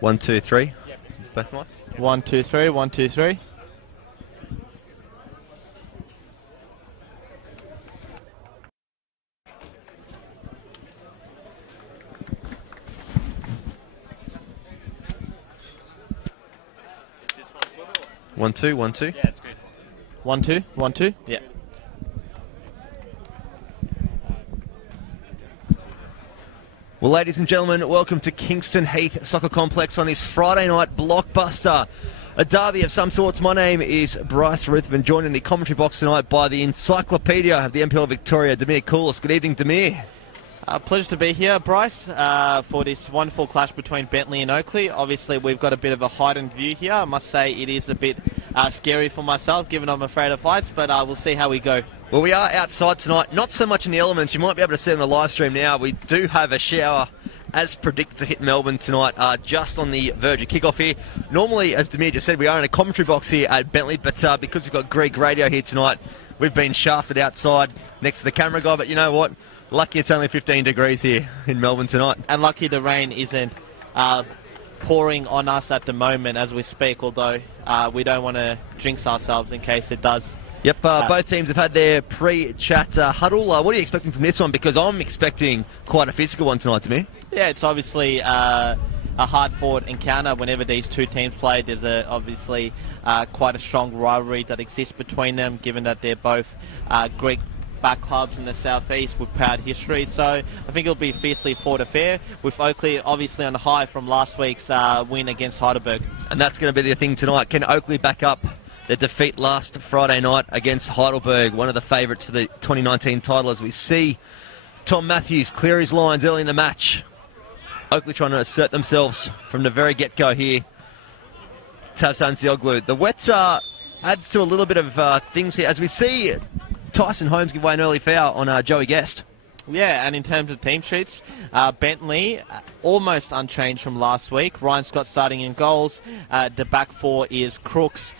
1, 2, 3. Both mics. 1, 2, 3. 1, 2, 3. One, two, 1, 2. Yeah, it's good. 1, 2. 1, 2. Yeah. Well, ladies and gentlemen, welcome to Kingston Heath Soccer Complex on this Friday night blockbuster. A derby of some sorts. My name is Bryce Ruthven, joined in the commentary box tonight by the encyclopedia of the NPL Victoria, Demir Koulis. Good evening, Demir. Pleasure to be here, Bryce, for this wonderful clash between Bentleigh and Oakley. Obviously, we've got a bit of a heightened view here. I must say it is a bit scary for myself, given I'm afraid of heights, but we'll see how we go. Well, we are outside tonight, not so much in the elements. You might be able to see on the live stream now. We do have a shower, as predicted, to hit Melbourne tonight, just on the verge of kickoff here. Normally, as Demir just said, we are in a commentary box here at Bentleigh, but because we've got Greek radio here tonight, we've been shafted outside next to the camera guy. But you know what? Lucky it's only 15 degrees here in Melbourne tonight. And lucky the rain isn't pouring on us at the moment as we speak, although we don't want to jinx ourselves in case it does. Yep, both teams have had their pre-chat huddle. What are you expecting from this one? Because I'm expecting quite a physical one tonight, to me. Yeah, it's obviously a hard-fought encounter whenever these two teams play. There's obviously quite a strong rivalry that exists between them, given that they're both Greek back clubs in the southeast with proud history. So I think it'll be a fiercely fought affair, with Oakley obviously on the high from last week's win against Heidelberg. And that's going to be the thing tonight. Can Oakley back up their defeat last Friday night against Heidelberg, one of the favourites for the 2019 title, as we see Tom Matthews clear his lines early in the match. Oakley trying to assert themselves from the very get-go here. Oakley. The wet adds to a little bit of things here, as we see Tyson Holmes give away an early foul on Joey Guest. Yeah, and in terms of team sheets, Bentleigh almost unchanged from last week. Ryan Scott starting in goals. The back four is Crooks,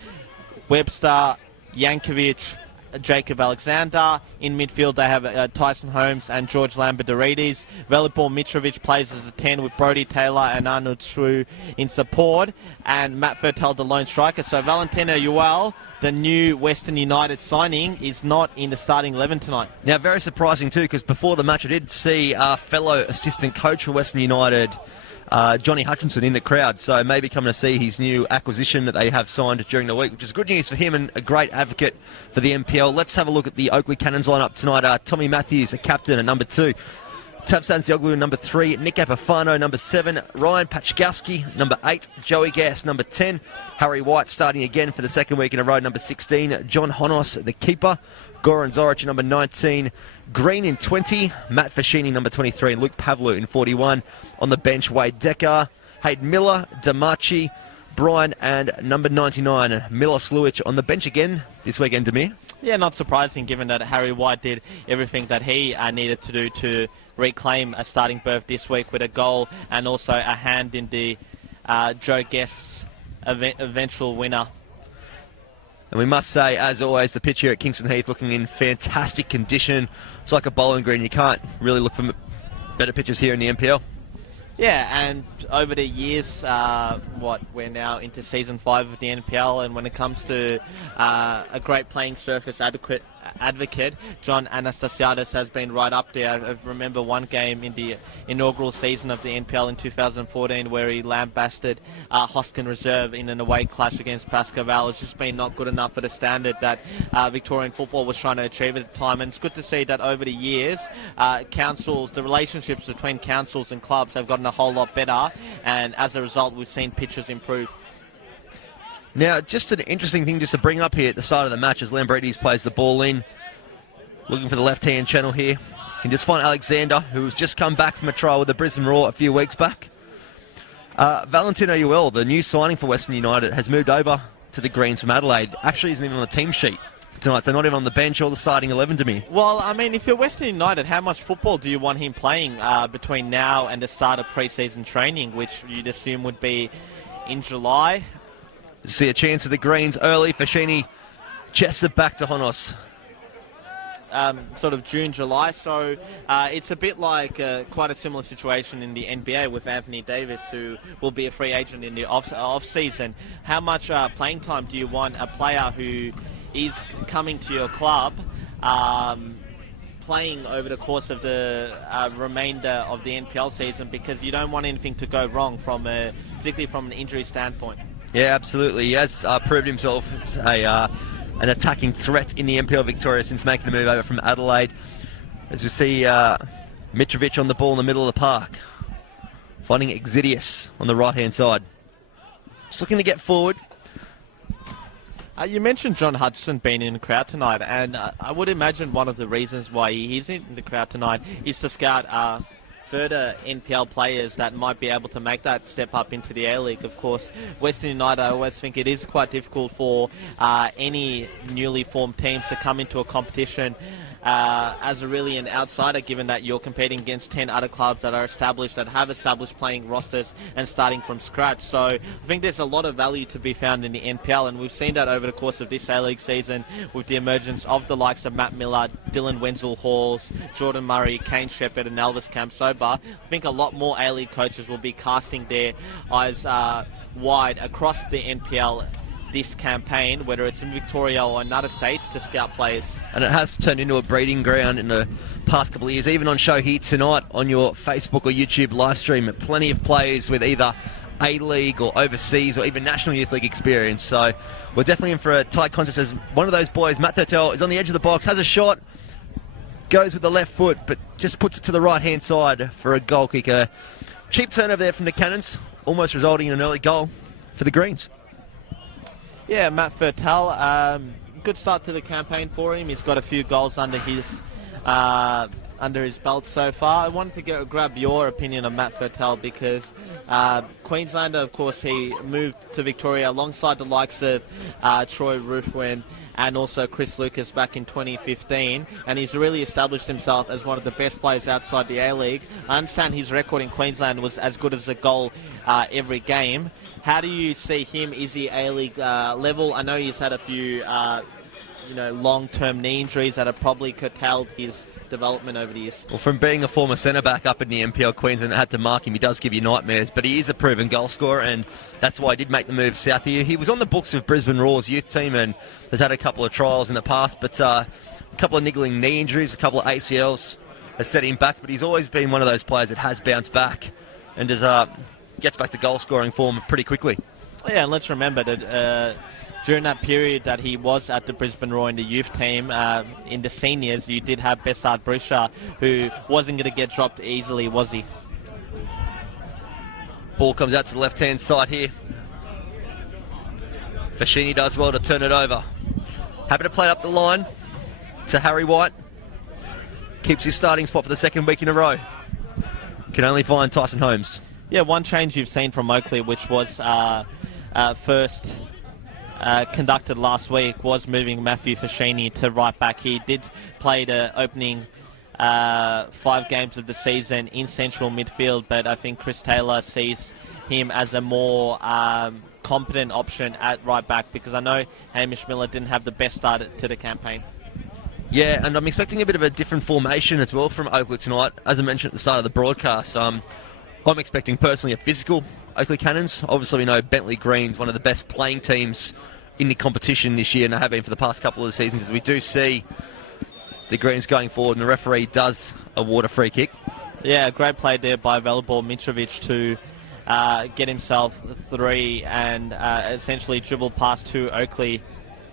Webster, Yankovic, Jacob Alexander. In midfield, they have Tyson Holmes and George Lamberdorides. Velibor Mitrovic plays as a 10 with Brody Taylor and Arnold True in support. And Matt Fertel, the lone striker. So Valentino Uel, the new Western United signing, is not in the starting 11 tonight. Now, very surprising too, because before the match I did see our fellow assistant coach for Western United, Johnny Hutchinson, in the crowd, so maybe coming to see his new acquisition that they have signed during the week, which is good news for him and a great advocate for the NPL. Let's have a look at the Oakley Canons lineup tonight. Tommy Matthews, the captain, at number 2. Tabsanzioglu, number 3. Nick Apofano, number 7. Ryan Pachkowski, number 8. Joey Gass, number 10. Harry White starting again for the second week in a row, number 16. John Honos, the keeper. Goran Zoric, number 19. Green in 20. Matt Fascini, number 23. And Luke Pavlu in 41. On the bench, Wade Decker, Hayden Miller, Damachi, Brian, and number 99, Milos Luic on the bench again this weekend, Demir. Yeah, not surprising given that Harry White did everything that he needed to do to reclaim a starting berth this week with a goal and also a hand in the Joe Guest's eventual winner. And we must say, as always, the pitch here at Kingston Heath looking in fantastic condition. It's like a bowling green. You can't really look for better pitches here in the NPL. Yeah, and over the years, we're now into Season 5 of the NPL, and when it comes to a great playing surface advocate, John Anastasiadis has been right up there. I remember one game in the inaugural season of the NPL in 2014 where he lambasted Hoskin Reserve in an away clash against Pascoval. It's just been not good enough for the standard that Victorian football was trying to achieve at the time. And it's good to see that over the years, the relationships between councils and clubs have gotten a whole lot better, and as a result, we've seen pitches improve. Now, just an interesting thing just to bring up here at the start of the match as Lambrides plays the ball in. Looking for the left-hand channel here. Can just find Alexander, who's just come back from a trial with the Brisbane Roar a few weeks back. Valentino Uel, the new signing for Western United, has moved over to the Greens from Adelaide. Actually isn't even on the team sheet tonight, so not even on the bench or the starting 11 to me. Well, I mean, if you're Western United, how much football do you want him playing between now and the start of pre-season training, which you'd assume would be in July? See a chance for the Greens early. Fascini chests it back to Honos. sort of June, July. So it's a bit like quite a similar situation in the NBA with Anthony Davis, who will be a free agent in the off season. How much playing time do you want a player who is coming to your club playing over the course of the remainder of the NPL season, because you don't want anything to go wrong particularly from an injury standpoint? Yeah, absolutely. He has proved himself as an attacking threat in the NPL Victoria since making the move over from Adelaide. As we see Mitrovic on the ball in the middle of the park, finding Exidius on the right-hand side. Just looking to get forward. You mentioned John Hudson being in the crowd tonight, and I would imagine one of the reasons why he's in the crowd tonight is to scout further NPL players that might be able to make that step up into the A-League. Of course, Western United, I always think it is quite difficult for any newly formed teams to come into a competition as an outsider, given that you're competing against 10 other clubs that are established, that have established playing rosters and starting from scratch. So I think there's a lot of value to be found in the NPL, and we've seen that over the course of this A-League season with the emergence of the likes of Matt Miller, Dylan Wenzel-Halls, Jordan Murray, Kane Shepherd and Elvis Campsoba. I think a lot more A-League coaches will be casting their eyes wide across the NPL this campaign, whether it's in Victoria or in other states, to scout players. And it has turned into a breeding ground in the past couple of years. Even on show here tonight on your Facebook or YouTube live stream, plenty of players with either A-League or overseas or even National Youth League experience. So we're definitely in for a tight contest, as one of those boys, Matt Thurtell, is on the edge of the box, has a shot, goes with the left foot, but just puts it to the right-hand side for a goal kick. A cheap turnover there from the Canons, almost resulting in an early goal for the Greens. Yeah, Matt Thurtell, good start to the campaign for him. He's got a few goals under his belt so far. I wanted to grab your opinion on Matt Thurtell, because Queenslander, of course, he moved to Victoria alongside the likes of Troy Ruthwen and also Chris Lucas back in 2015, and he's really established himself as one of the best players outside the A-League. I understand his record in Queensland was as good as a goal every game. How do you see him? Is he A-League level? I know he's had a few long-term knee injuries that have probably curtailed his development over the years. Well, from being a former centre-back up in the NPL Queensland that had to mark him, he does give you nightmares, but he is a proven goal scorer, and that's why he did make the move south here. He was on the books of Brisbane Roar's youth team and has had a couple of trials in the past, but a couple of niggling knee injuries, a couple of ACLs has set him back, but he's always been one of those players that has bounced back and gets back to goal-scoring form pretty quickly. Yeah, and let's remember that during that period that he was at the Brisbane Roar in the youth team, in the seniors, you did have Bessard Brusha, who wasn't going to get dropped easily, was he? Ball comes out to the left-hand side here. Fashini does well to turn it over. Happy to play it up the line to Harry White. Keeps his starting spot for the second week in a row. Can only find Tyson Holmes. Yeah, one change you've seen from Oakley, which was first conducted last week, was moving Matthew Fashini to right back. He did play the opening 5 games of the season in central midfield, but I think Chris Taylor sees him as a more competent option at right back, because I know Hamish Miller didn't have the best start to the campaign. Yeah, and I'm expecting a bit of a different formation as well from Oakley tonight. As I mentioned at the start of the broadcast, I'm expecting personally a physical Oakley Canons. Obviously, we know Bentleigh Green's one of the best playing teams in the competition this year, and they have been for the past couple of seasons. As we do see the Greens going forward, and the referee does award a free kick. Yeah, great play there by Velibor Mitrovic to get himself 3 and essentially dribble past 2 Oakley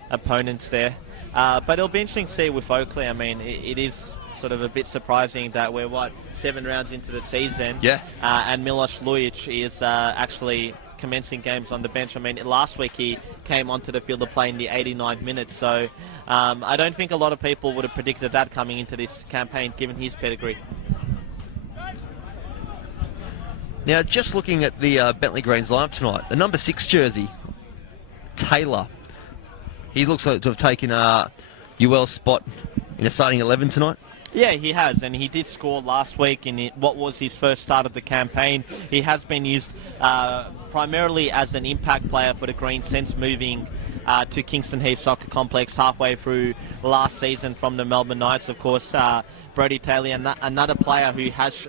opponents there. But it'll be interesting to see with Oakley. I mean, it is sort of a bit surprising that we're, 7 rounds into the season. Yeah. And Miloš Lujic is actually commencing games on the bench. I mean, last week he came onto the field to play in the 89th minute, so I don't think a lot of people would have predicted that coming into this campaign, given his pedigree. Now, just looking at the Bentleigh Greens lineup tonight, the number 6 jersey, Taylor, he looks like to have taken UL's spot in a starting 11 tonight. Yeah, he has, and he did score last week in what was his first start of the campaign. He has been used primarily as an impact player for the Greens since moving to Kingston Heath Soccer Complex halfway through last season from the Melbourne Knights. Of course, Brodie Taylor, another player who has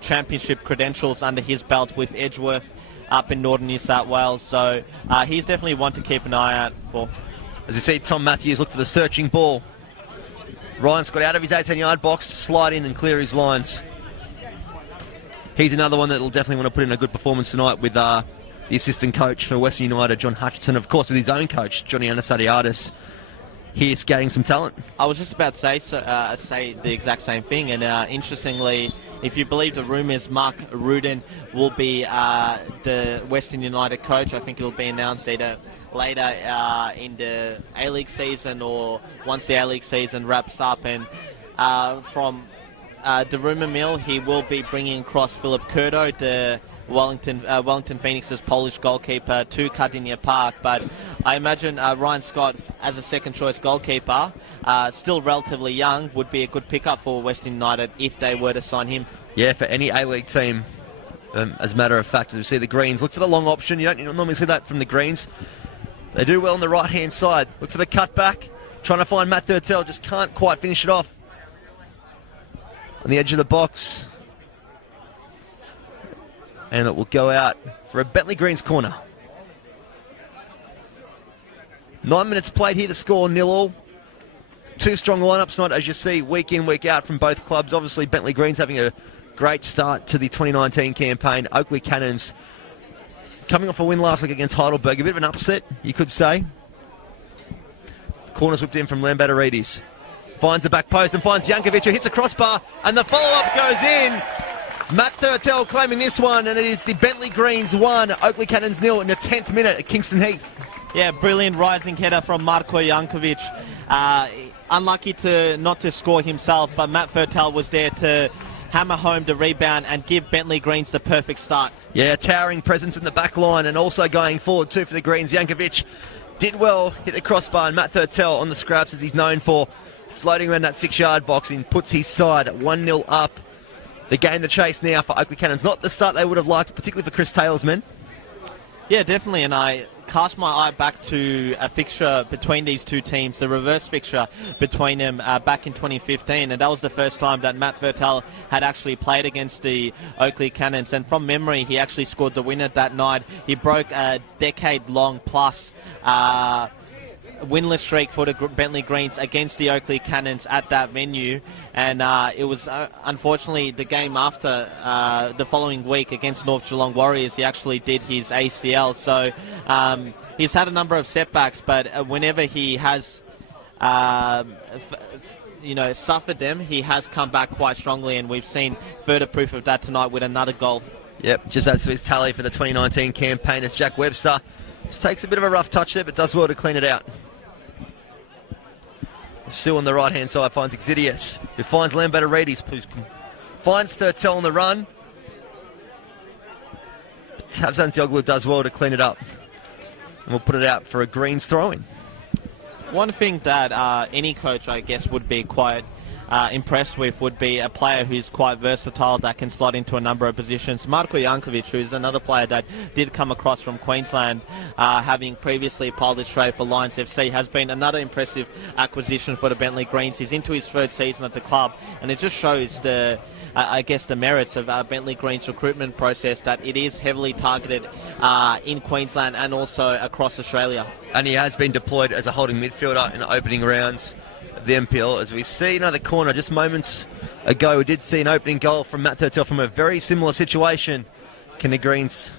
championship credentials under his belt with Edgeworth up in northern New South Wales. So he's definitely one to keep an eye out for. As you see, Tom Matthews look for the searching ball. Ryan Scott out of his 18-yard box, slide in and clear his lines. He's another one that will definitely want to put in a good performance tonight with the assistant coach for Western United, John Hutchinson, of course, with his own coach, Johnny Anastasiadis, here scouting some talent. I was just about to say the exact same thing, and interestingly, if you believe the rumours, Mark Rudin will be the Western United coach. I think it'll be announced either later in the A-League season or once the A-League season wraps up. And from the rumour mill, he will be bringing across Philip Curto, the Wellington Phoenix's Polish goalkeeper, to Kardinia Park. But I imagine Ryan Scott, as a second-choice goalkeeper, still relatively young, would be a good pickup for Western United if they were to sign him. Yeah, for any A-League team. As a matter of fact, as we see the Greens, look for the long option. You don't normally see that from the Greens. They do well on the right-hand side. Look for the cutback. Trying to find Matt Thurtell, just can't quite finish it off. On the edge of the box. And it will go out for a Bentleigh Greens corner. 9 minutes played here, the score 0-0. Two strong lineups tonight, as you see, week in, week out from both clubs. Obviously, Bentleigh Greens having a great start to the 2019 campaign. Oakley Canons coming off a win last week against Heidelberg. A bit of an upset, you could say. Corner's whipped in from Lambatarides. Finds the back post and finds Jankovic, who hits a crossbar, and the follow-up goes in. Matt Thurtell claiming this one, and it is the Bentleigh Greens 1, Oakley Cannons 0 in the 10th minute at Kingston Heath. Yeah, brilliant rising header from Marko Jankovic. Unlucky not to score himself, but Matt Thurtell was there to hammer home the rebound and give Bentleigh Greens the perfect start. Yeah, towering presence in the back line and also going forward too for the Greens. Jankovic did well, hit the crossbar, and Matt Thurtell on the scraps, as he's known for, floating around that 6-yard box and puts his side 1-0 up. The game to chase now for Oakley Cannons. Not the start they would have liked, particularly for Chris Taylor's men. Yeah, definitely, and I cast my eye back to a fixture between these two teams, the reverse fixture between them back in 2015, and that was the first time that Matt Thurtell had actually played against the Oakley Cannons, and from memory he actually scored the winner that night. He broke a decade-long plus winless streak for the Bentleigh Greens against the Oakley Canons at that venue, and it was unfortunately the game after the following week against North Geelong Warriors. He actually did his ACL, so he's had a number of setbacks, but whenever he has suffered them, he has come back quite strongly, and we've seen further proof of that tonight with another goal. Yep, just adds to his tally for the 2019 campaign as Jack Webster just takes a bit of a rough touch there, but does well to clean it out. Still on the right-hand side finds Exidius, who finds Lambatarides, who finds Thurtell on the run. Tavzanzioglu does well to clean it up. And we'll put it out for a Greens throw-in. One thing that any coach, I guess, would be quite impressed with would be a player who's quite versatile that can slot into a number of positions. Marko Jankovic, who's another player that did come across from Queensland, having previously piled his trade for Lions FC, has been another impressive acquisition for the Bentleigh Greens. He's into his third season at the club, and it just shows the merits of Bentleigh Greens' recruitment process, that it is heavily targeted in Queensland and also across Australia. And he has been deployed as a holding midfielder in the opening rounds of the NPL. As we see another corner just moments ago, we did see an opening goal from Matt Thurtell from a very similar situation. Can the Greens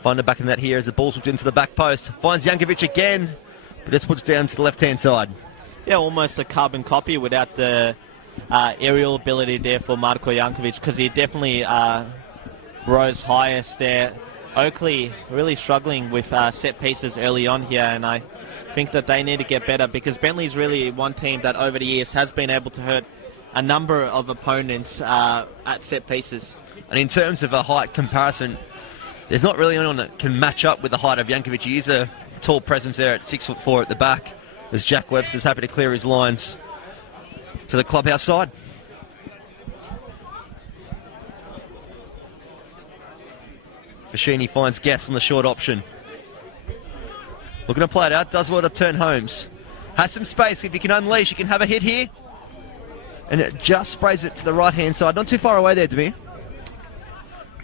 find it back in that here as the ball's whipped into the back post? Finds Jankovic again, but just puts down to the left-hand side. Yeah, almost a carbon copy without the aerial ability there for Marko Jankovic, because he definitely rose highest there. Oakley really struggling with set pieces early on here, and I think that they need to get better, because Bentleigh's really one team that over the years has been able to hurt a number of opponents at set pieces. And in terms of a height comparison, there's not really anyone that can match up with the height of Jankovic. He is a tall presence there at 6'4" at the back, as Jack Webster's happy to clear his lines to the clubhouse side. Fashini finds Guess on the short option. Looking to play it out. Does well to turn Holmes. Has some space. If he can unleash, he can have a hit here. And it just sprays it to the right-hand side. Not too far away there, Demir.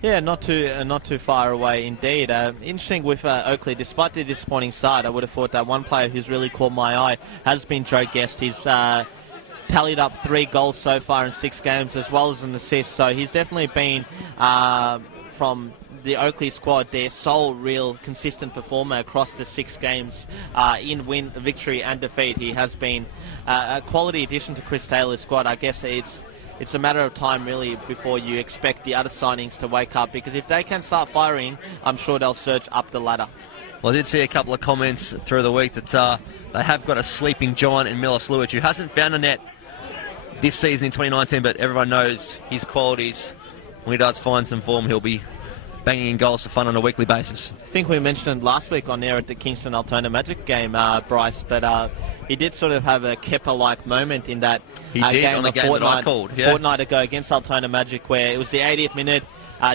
Yeah, not too far away indeed. Interesting with Oakley, despite the disappointing start, I would have thought that one player who's really caught my eye has been Joe Guest. He's tallied up 3 goals so far in 6 games, as well as an assist. So he's definitely been, from the Oakley squad, their sole real consistent performer across the 6 games in win, victory and defeat. He has been a quality addition to Chris Taylor's squad. I guess it's a matter of time really before you expect the other signings to wake up, because if they can start firing, I'm sure they'll surge up the ladder. Well, I did see a couple of comments through the week that they have got a sleeping giant in Milos Lujic, who hasn't found a net this season in 2019, but everyone knows his qualities. When he does find some form, he'll be banging in goals for fun on a weekly basis. I think we mentioned last week on air at the Kingston Altona Magic game, Bryce, but he did sort of have a Kepper-like moment in that game on the game that I called. Yeah. Fortnight ago against Altona Magic, where it was the 80th minute.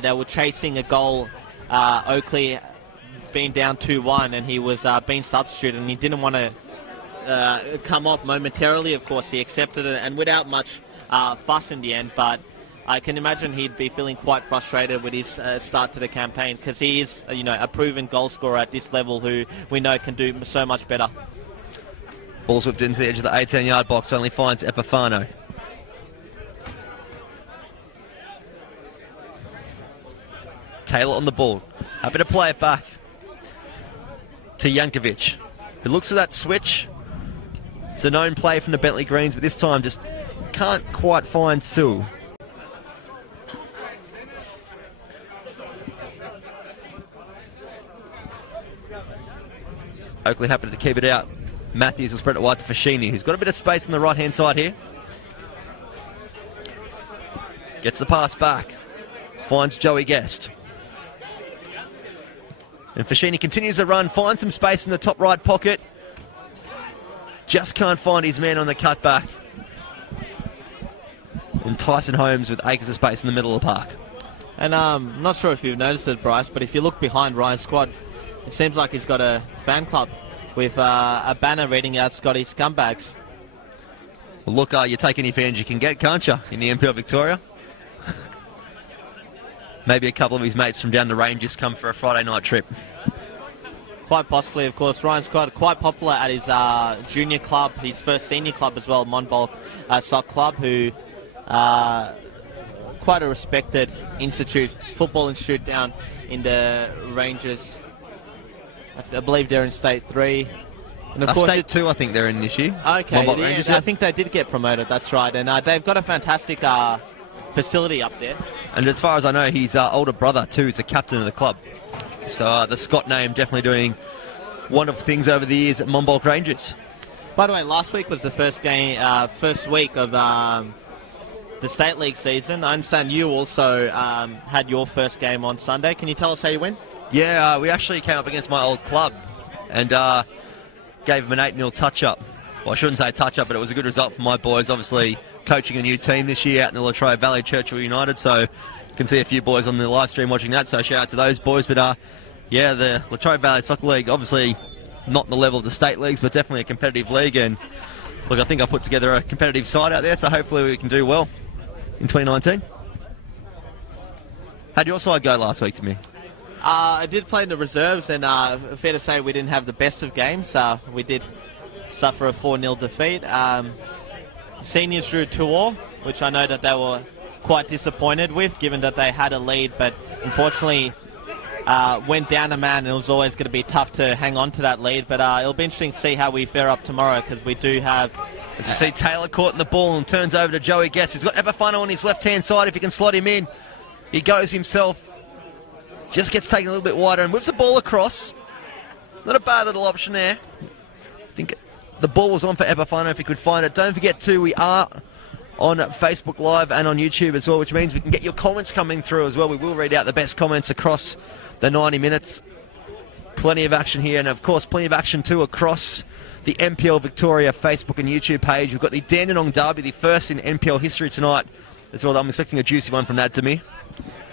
They were chasing a goal, Oakley being down 2-1, and he was being substituted, and he didn't want to come off momentarily. Of course, he accepted it, and without much fuss in the end, but I can imagine he'd be feeling quite frustrated with his start to the campaign, because he is, a proven goal scorer at this level who we know can do so much better. Ball's whipped into the edge of the 18-yard box, only finds Epifano. Taylor on the ball. Happy to play it back to Jankovic, who looks for that switch. It's a known play from the Bentleigh Greens, but this time just can't quite find Sue. Oakley happy to keep it out. Matthews will spread it wide to Fashini, who's got a bit of space on the right-hand side here. Gets the pass back. Finds Joey Guest. And Fashini continues the run, finds some space in the top right pocket. Just can't find his man on the cutback. And Tyson Holmes with acres of space in the middle of the park. And I'm not sure if you've noticed it, Bryce, but if you look behind Ryan's squad, it seems like he's got a fan club with a banner reading out Scotty Scumbags. Well, look, you take any fans you can get, can't you, in the NPL Victoria? Maybe a couple of his mates from down the range just come for a Friday night trip. Quite possibly, of course. Ryan's squad quite popular at his junior club, his first senior club as well, Monbulk Sock Club, who quite a respected football institute down in the Rangers. I believe they're in State 3. And of course State 2, I think they're in this year. Okay, I think they did get promoted, that's right. And they've got a fantastic facility up there. And as far as I know, his older brother, too, is the captain of the club. So the Scott name definitely doing wonderful things over the years at Monbulk Rangers. By the way, last week was the first week of the State League season. I understand you also had your first game on Sunday. Can you tell us how you went? Yeah, we actually came up against my old club and gave them an 8-0 touch-up. Well, I shouldn't say touch-up, but it was a good result for my boys. Obviously, coaching a new team this year out in the Latrobe Valley, Churchill United, so you can see a few boys on the live stream watching that, so shout out to those boys. But, yeah, the Latrobe Valley Soccer League, obviously not on the level of the state leagues, but definitely a competitive league. And, look, I think I've put together a competitive side out there, so hopefully we can do well in 2019. How'd your side go last week to me? I did play in the reserves, and fair to say we didn't have the best of games. We did suffer a 4-0 defeat. Seniors drew 2-2, which I know that they were quite disappointed with, given that they had a lead, but unfortunately went down a man, and it was always going to be tough to hang on to that lead. But it'll be interesting to see how we fare up tomorrow, because we do have... As you see, Taylor caught in the ball and turns over to Joey Guest, who's got Epifano on his left-hand side. If he can slot him in, he goes himself. Just gets taken a little bit wider and whips the ball across. Not a bad little option there. I think the ball was on for Epifano if he could find it. Don't forget too, we are on Facebook Live and on YouTube as well, which means we can get your comments coming through as well. We will read out the best comments across the 90 minutes. Plenty of action here, and of course plenty of action too across the NPL Victoria Facebook and YouTube page. We've got the Dandenong Derby, the first in NPL history tonight as well. I'm expecting a juicy one from that, to me.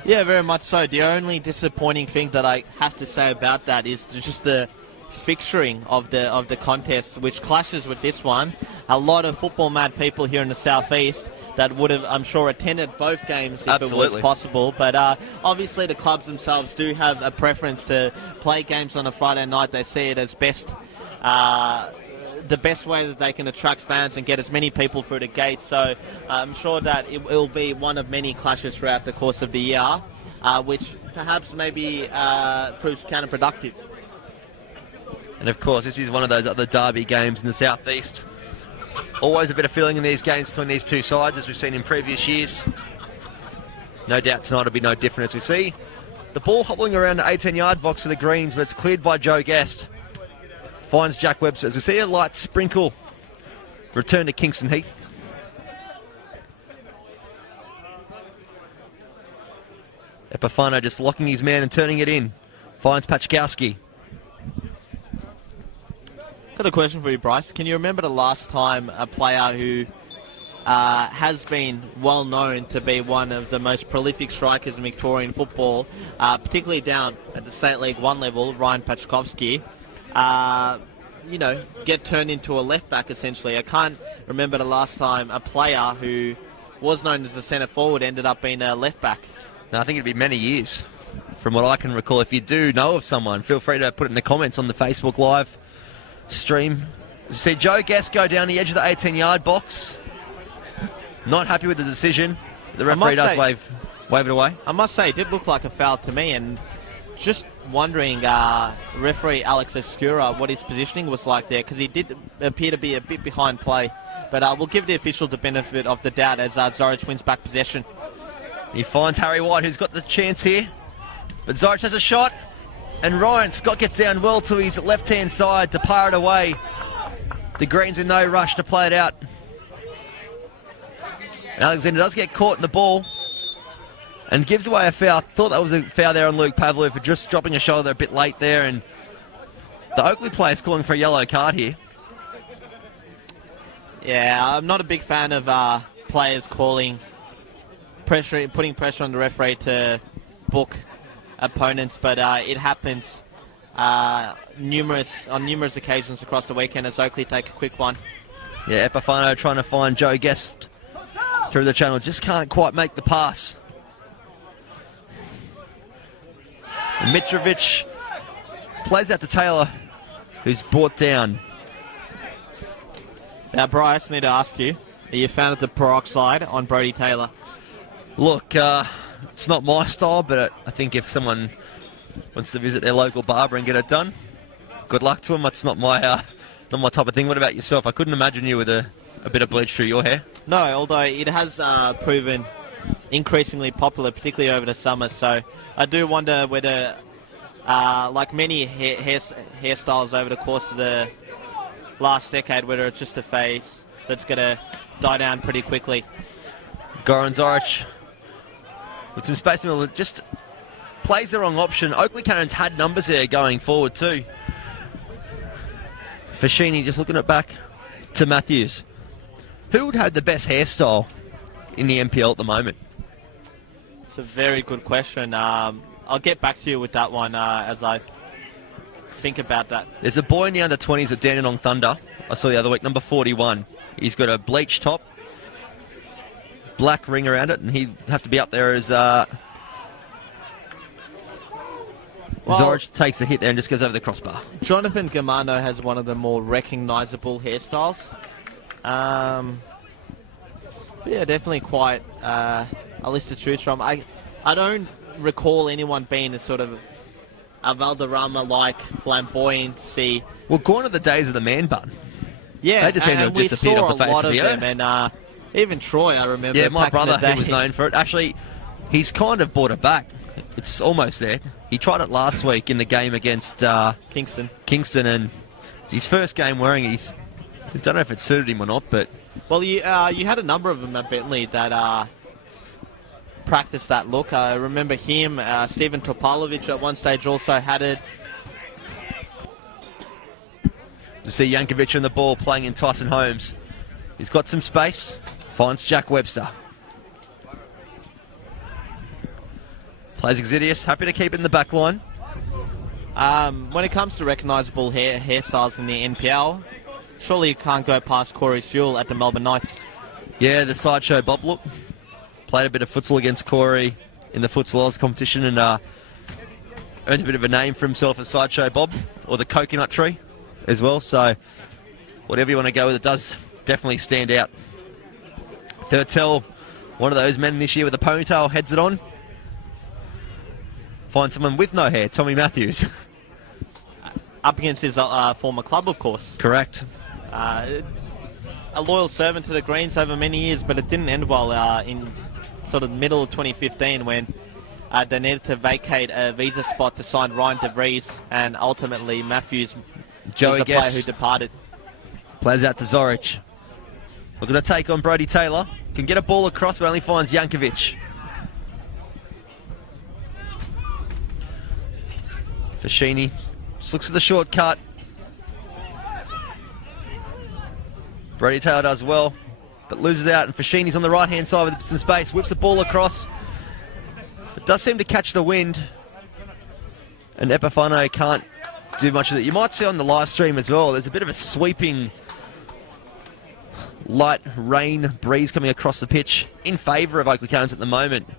Yeah, very much so. The only disappointing thing that I have to say about that is just the fixturing of the contest, which clashes with this one. A lot of football mad people here in the southeast that would have, I'm sure, attended both games if Absolutely. it was possible. But obviously the clubs themselves do have a preference to play games on a Friday night. They see it as best, the best way that they can attract fans and get as many people through the gate. So I'm sure that it will be one of many clashes throughout the course of the year, which perhaps maybe proves counterproductive. And of course, this is one of those other derby games in the southeast. Always a bit of feeling in these games between these two sides, as we've seen in previous years. No doubt tonight will be no different, as we see. The ball hobbling around the 18-yard box for the Greens, but it's cleared by Joe Guest. Finds Jack Webster, as we see a light sprinkle. Return to Kingston Heath. Epifano just locking his man and turning it in. Finds Pachkowski. Got a question for you, Bryce. Can you remember the last time a player who has been well known to be one of the most prolific strikers in Victorian football, particularly down at the State League 1 level, Ryan Pachkowski, get turned into a left back essentially? I can't remember the last time a player who was known as a centre forward ended up being a left back. No, I think it'd be many years from what I can recall. If you do know of someone, feel free to put it in the comments on the Facebook Live stream. You see Joe Guest go down the edge of the 18-yard box. Not happy with the decision. The referee does wave it away. I must say, it did look like a foul to me, and just wondering, referee Alex Escura, what his positioning was like there, because he did appear to be a bit behind play. But we'll give the official the benefit of the doubt as Zorich wins back possession. He finds Harry White, who's got the chance here. But Zorich has a shot. And Ryan Scott gets down well to his left-hand side to par it away. The Greens in no rush to play it out. And Alexander does get caught in the ball and gives away a foul. Thought that was a foul there on Luke Pavlou for just dropping a shoulder a bit late there. And the Oakley player's calling for a yellow card here. Yeah, I'm not a big fan of players putting pressure on the referee to book opponents, but it happens on numerous occasions across the weekend as Oakley take a quick one. Yeah, Epifano trying to find Joe Guest through the channel, just can't quite make the pass. And Mitrovic plays out to Taylor, who's brought down. Now, Bryce, I need to ask you, are you a fan of the peroxide on Brodie Taylor? Look, it's not my style, but I think if someone wants to visit their local barber and get it done, good luck to them. That's not my type of thing. What about yourself? I couldn't imagine you with a bit of bleach through your hair. No, although it has proven increasingly popular, particularly over the summer. So I do wonder whether, like many hairstyles over the course of the last decade, whether it's just a phase that's going to die down pretty quickly. Goran Zorich with some space in the middle, just plays the wrong option. Oakley Canons had numbers there going forward too. Fashini just looking it back to Matthews. Who would have the best hairstyle in the NPL at the moment? It's a very good question. I'll get back to you with that one as I think about that. There's a boy in the under-20s at Dandenong Thunder, I saw the other week, number 41. He's got a bleach top, black ring around it, and he'd have to be up there as Zorich takes the hit there and just goes over the crossbar. Jonathan Gamano has one of the more recognisable hairstyles. Yeah, definitely quite a list to choose from. I don't recall anyone being a sort of a Valderrama-like flamboyancy. Well, gone are the days of the man bun. Yeah, they just seem to have disappeared off the face of the earth. And even Troy, I remember. Yeah, my back in the brother, day. who was known for it, actually, he's kind of brought it back. It's almost there. He tried it last week in the game against Kingston, and it's his first game wearing it. I don't know if it suited him or not, but... Well, you had a number of them at Bentleigh that practiced that look. I remember him, Stephen Topalovic at one stage also had it. You see Yankovic on the ball playing in Tyson Holmes. He's got some space, finds Jack Webster. Plays Exidius, happy to keep it in the back line. When it comes to recognisable hairstyles in the NPL, surely you can't go past Corey Sewell at the Melbourne Knights. Yeah, the sideshow bob look. Played a bit of futsal against Corey in the Futsal Oz competition and earned a bit of a name for himself as Sideshow Bob, or the coconut tree as well. So whatever you want to go with, it does definitely stand out. Thurtell, one of those men this year with a ponytail, heads it on. Find someone with no hair, Tommy Matthews. Up against his former club, of course. Correct. A loyal servant to the Greens over many years, but it didn't end well in sort of the middle of 2015 when they needed to vacate a visa spot to sign Ryan DeVries, and ultimately Matthews was the player who departed. Plays out to Zorich. Look at the take on Brody Taylor. Can get a ball across, but only finds Jankovic. Fashini just looks at the shortcut. Brody Taylor does well, but loses out, and Fashini's on the right-hand side with some space, whips the ball across. It does seem to catch the wind, and Epifano can't do much of it. You might see on the live stream as well, there's a bit of a sweeping light rain breeze coming across the pitch in favour of Oakley Canons at the moment. Do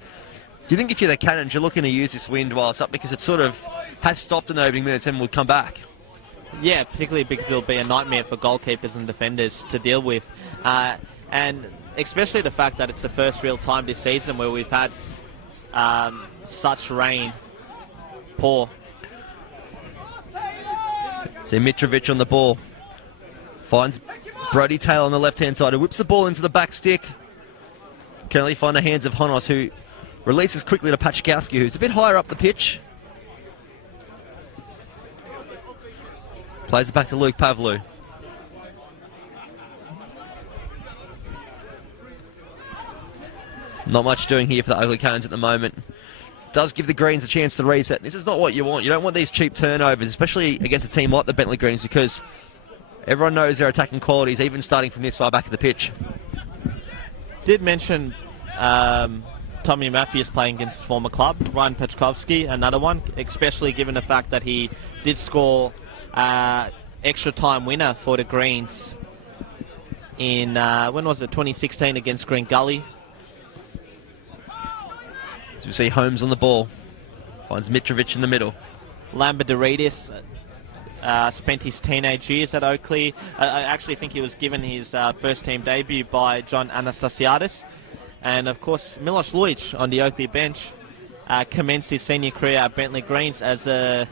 you think if you're the Canons, you're looking to use this wind while it's up, because it sort of has stopped in the opening minutes and will come back? Yeah, particularly because it'll be a nightmare for goalkeepers and defenders to deal with. And especially the fact that it's the first real time this season where we've had such rain pour. See Mitrovic on the ball. Finds Brody Taylor on the left-hand side, who whips the ball into the back stick. Can only find the hands of Honos, who releases quickly to Pachkowski, who's a bit higher up the pitch. Plays it back to Luke Pavlou. Not much doing here for the Oakley Canons at the moment. Does give the Greens a chance to reset. This is not what you want. You don't want these cheap turnovers, especially against a team like the Bentleigh Greens, because everyone knows their attacking qualities, even starting from this far back of the pitch. Did mention Tommy Matthews playing against his former club. Ryan Pachkovsky, another one, especially given the fact that he did score extra time winner for the Greens in, when was it, 2016 against Green Gully. As we see Holmes on the ball. Finds Mitrovic in the middle. Lamberderidis spent his teenage years at Oakley. I actually think he was given his first team debut by John Anastasiadis. And of course, Milos Lujic on the Oakley bench commenced his senior career at Bentleigh Greens as a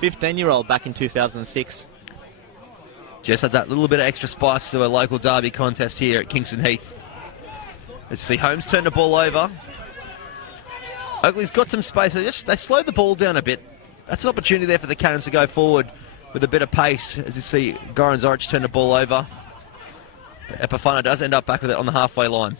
15-year-old back in 2006. Just had that little bit of extra spice to a local derby contest here at Kingston Heath. Let's see Holmes turn the ball over. Oakley's got some space. They slowed the ball down a bit. That's an opportunity there for the Canons to go forward with a bit of pace, as you see Goran Zoric turn the ball over. But Epifano does end up back with it on the halfway line.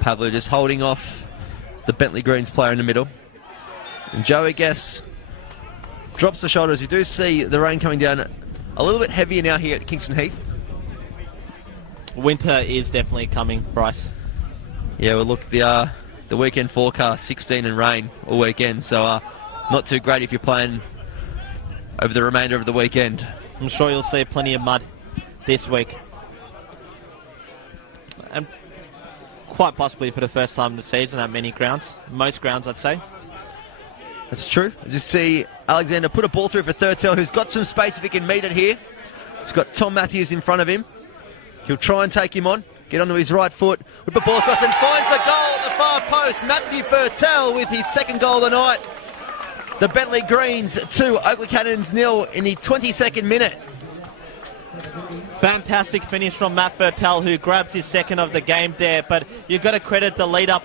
Pavlou just holding off the Bentleigh Greens player in the middle. And Joey Guess drops the shoulders. You do see the rain coming down a little bit heavier now here at Kingston Heath. Winter is definitely coming, Bryce. Yeah, well, look, the weekend forecast, 16 and rain all weekend, so not too great if you're playing over the remainder of the weekend. I'm sure you'll see plenty of mud this week. And quite possibly for the first time in the season at many grounds. Most grounds, I'd say. That's true. As you see, Alexander put a ball through for Thurtell, who's got some space if he can meet it here. He's got Tom Matthews in front of him. He'll try and take him on, get onto his right foot, whip the ball across and finds the goal at the far post. Matthew Thurtell with his second goal of the night. The Bentleigh Greens 2, Oakley Canons 0 in the 22nd minute. Fantastic finish from Matt Thurtell, who grabs his second of the game there, but you've got to credit the lead-up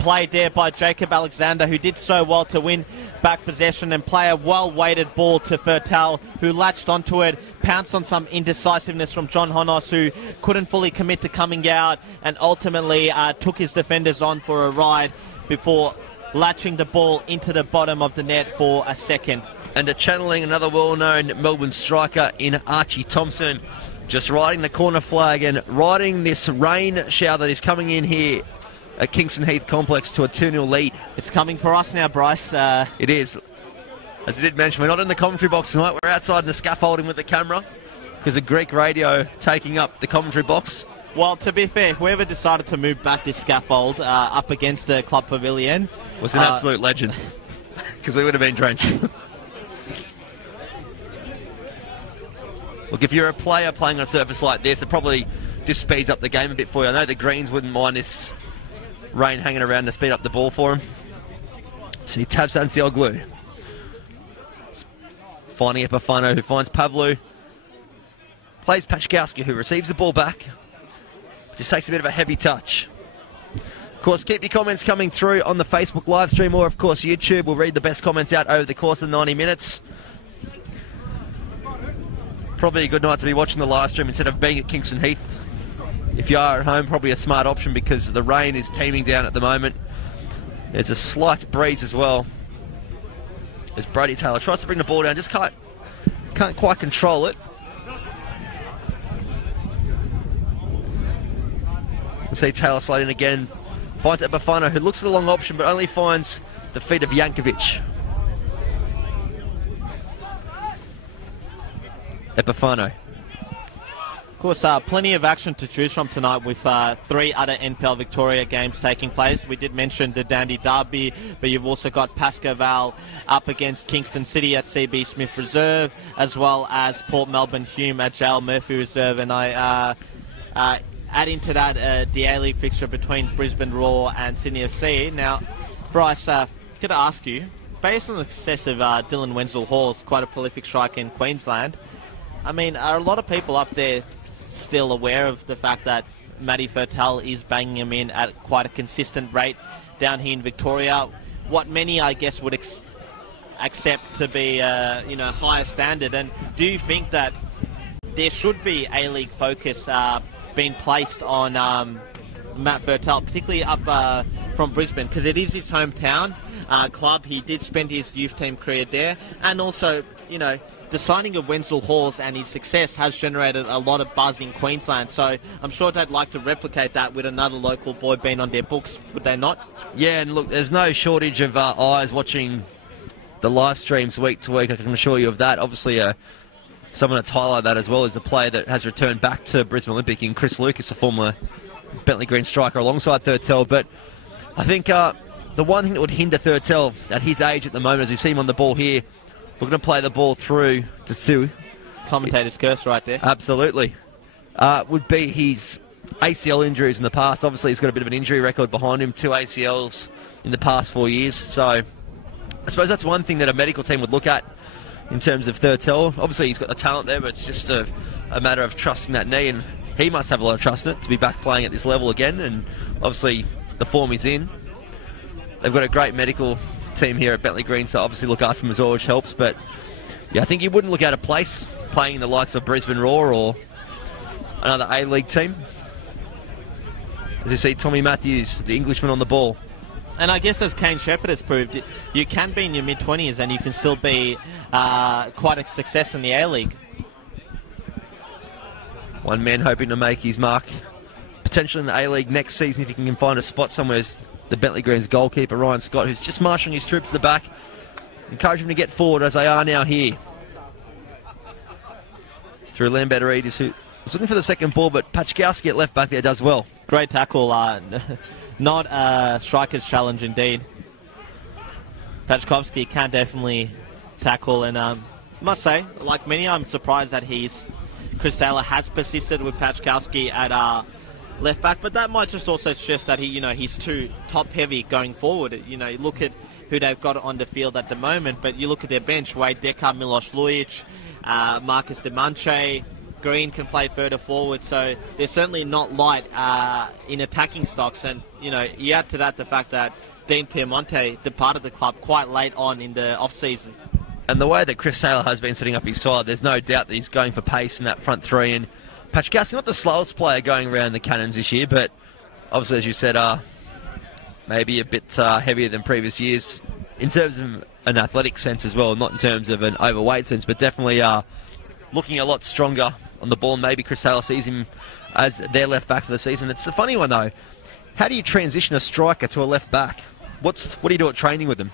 play there by Jacob Alexander, who did so well to win back possession and play a well-weighted ball to Thurtell, who latched onto it, pounced on some indecisiveness from John Honos, who couldn't fully commit to coming out, and ultimately took his defenders on for a ride before latching the ball into the bottom of the net for a second. And channeling another well-known Melbourne striker in Archie Thompson, just riding the corner flag and riding this rain shower that is coming in here at Kingston Heath Complex to a 2-0 lead. It's coming for us now, Bryce. It is. As I did mention, we're not in the commentary box tonight. We're outside in the scaffolding with the camera because of Greek radio taking up the commentary box. Well, to be fair, whoever decided to move back this scaffold up against the club pavilion was an absolute legend because we would have been drenched. Look, if you're a player playing on a surface like this, it probably just speeds up the game a bit for you. I know the Greens wouldn't mind this rain hanging around to speed up the ball for him. So he taps that into the Oakleigh. Finding Epifano, who finds Pavlu. Plays Pachkowski, who receives the ball back. Just takes a bit of a heavy touch. Of course, keep your comments coming through on the Facebook live stream or, of course, YouTube. We'll read the best comments out over the course of 90 minutes. Probably a good night to be watching the live stream instead of being at Kingston Heath. If you are at home, probably a smart option because the rain is teeming down at the moment. There's a slight breeze as well. As Brady Taylor tries to bring the ball down, just can't quite control it. We'll see Taylor slide in again. Finds Epifano, who looks at the long option, but only finds the feet of Jankovic. Epifano. Of course, plenty of action to choose from tonight with 3 other NPL Victoria games taking place. We did mention the Dandy Derby, but you've also got Pascoe up against Kingston City at CB Smith Reserve, as well as Port Melbourne Hume at JL Murphy Reserve. And I add into that the A-League fixture between Brisbane Roar and Sydney FC. Now, Bryce, could I ask you, based on the success of Dylan Wenzel-Hall's, quite a prolific striker in Queensland, I mean, are a lot of people up there still aware of the fact that Matty Fertel is banging him in at quite a consistent rate down here in Victoria? What many, I guess, would accept to be, higher standard. And do you think that there should be A-League focus being placed on Matt Fertel, particularly up from Brisbane, because it is his hometown club. He did spend his youth team career there, and also, the signing of Wenzel-Hall and his success has generated a lot of buzz in Queensland, so I'm sure they'd like to replicate that with another local boy being on their books, would they not? Yeah, and look, there's no shortage of eyes watching the live streams week to week, I can assure you of that. Obviously, someone that's highlighted that as well is a player that has returned back to Brisbane Olympic in Chris Lucas, a former Bentleigh Green striker alongside Thurtell. But I think the one thing that would hinder Thurtell at his age at the moment, as we see him on the ball here, we're going to play the ball through to Sue. Commentator's curse right there. Absolutely. Would be his ACL injuries in the past. Obviously, he's got a bit of an injury record behind him, 2 ACLs in the past 4 years. So I suppose that's one thing that a medical team would look at in terms of Thurtell. Obviously, he's got the talent there, but it's just a matter of trusting that knee, and he must have a lot of trust in it to be back playing at this level again, and obviously the form he's in. They've got a great medical team here at Bentleigh Green, so obviously look after him as well, which helps. But yeah, I think he wouldn't look out of place playing in the likes of Brisbane Roar or another A-League team. As you see, Tommy Matthews, the Englishman, on the ball. And I guess as Kane Shepherd has proved, you can be in your mid-20s and you can still be quite a success in the A-League. One man hoping to make his mark potentially in the A-League next season if he can find a spot somewhere, is the Bentleigh Greens goalkeeper Ryan Scott, who's just marshalling his troops to the back. Encourage them to get forward as they are now here. Through Lambertarides, who was looking for the second ball, but Pachkowski at left back there does well. Great tackle. Not a striker's challenge indeed. Pachkowski can definitely tackle, and must say, like many, I'm surprised that Chris Taylor has persisted with Pachkowski at left back, but that might just also suggest that he's too top heavy going forward. You look at who they've got on the field at the moment, but you look at their bench: Wade Decker, Miloš Lujic, Marcus Demanche. Green can play further forward, so they're certainly not light in attacking stocks. And you add to that the fact that Dean Piemonte departed the club quite late on in the off-season. And the way that Chris Taylor has been setting up his side, there's no doubt that he's going for pace in that front three. And Pachkowski, not the slowest player going around the Canons this year, but obviously, as you said, maybe a bit heavier than previous years in terms of an athletic sense as well, not in terms of an overweight sense, but definitely looking a lot stronger on the ball. Maybe Chris Taylor sees him as their left back for the season. It's a funny one, though. How do you transition a striker to a left back? What do you do at training with them?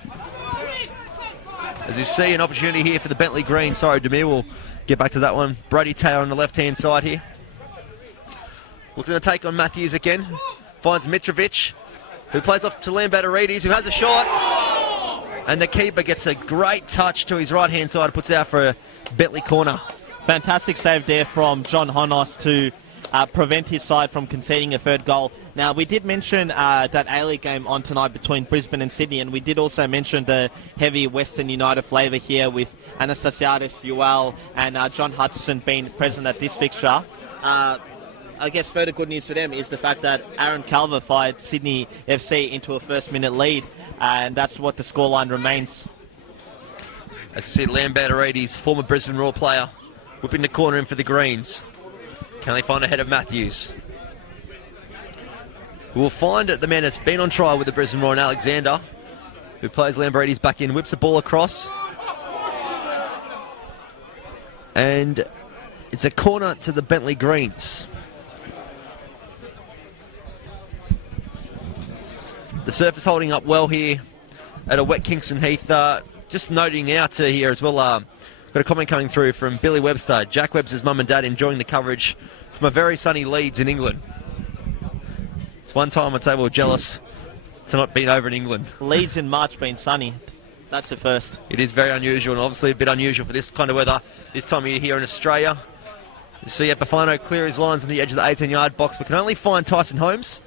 As you see, an opportunity here for the Bentleigh Green. Sorry, Demir, we'll get back to that one. Brody Taylor on the left-hand side here. Looking to take on Matthews again. Finds Mitrovic, who plays off to Lambatarides, who has a shot. And the keeper gets a great touch to his right-hand side, puts out for a Bentleigh corner. Fantastic save there from John Honos to prevent his side from conceding a third goal. Now, we did mention that A-League game on tonight between Brisbane and Sydney, and we did also mention the heavy Western United flavour here with Anastasiadis, Ual and John Hutchison being present at this fixture. I guess further good news for them is the fact that Aaron Calver fired Sydney FC into a first-minute lead, and that's what the scoreline remains. As you see, Lambatarides, former Brisbane Roar player, whipping the corner in for the Greens. Can they find ahead of Matthews? We will find the man that's been on trial with the Brisbane Roar, Alexander, who plays Lambatarides back in, whips the ball across. And it's a corner to the Bentleigh Greens. The surface holding up well here at a wet Kingston Heath. Just noting out here as well, got a comment coming through from Billy Webster. Jack Webster's mum and dad enjoying the coverage from a very sunny Leeds in England. It's one time I'd say we're jealous to not being over in England. Leeds in March being sunny. That's the first. It is very unusual, and obviously a bit unusual for this kind of weather this time of year here in Australia. You see Epifano clear his lines on the edge of the 18-yard box, but can only find Tyson Holmes,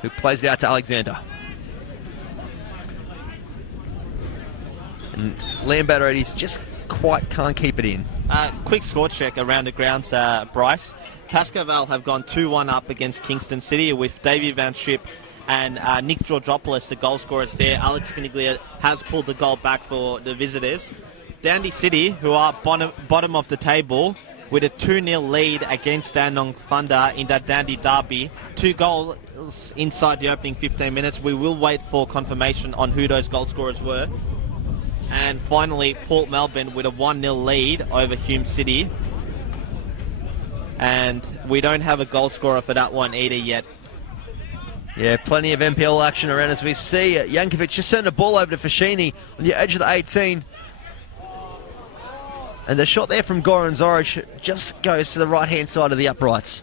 who plays it out to Alexander. And Lambatarides just quite can't keep it in. Quick score check around the grounds, Bryce. Cascavel have gone 2-1 up against Kingston City with Davey Van Schip and Nick Georgopoulos, the goal scorers there. Alex Kniglia has pulled the goal back for the visitors. Dandy City, who are bottom of the table, with a 2-0 lead against Dandenong Thunder in that Dandy derby. 2 goals inside the opening 15 minutes. We will wait for confirmation on who those goal scorers were. And finally, Port Melbourne with a 1-0 lead over Hume City. And we don't have a goal scorer for that one either yet. Yeah, plenty of NPL action around as we see. Jankovic just sent the ball over to Fashini on the edge of the 18. And the shot there from Goran Zoric just goes to the right-hand side of the uprights.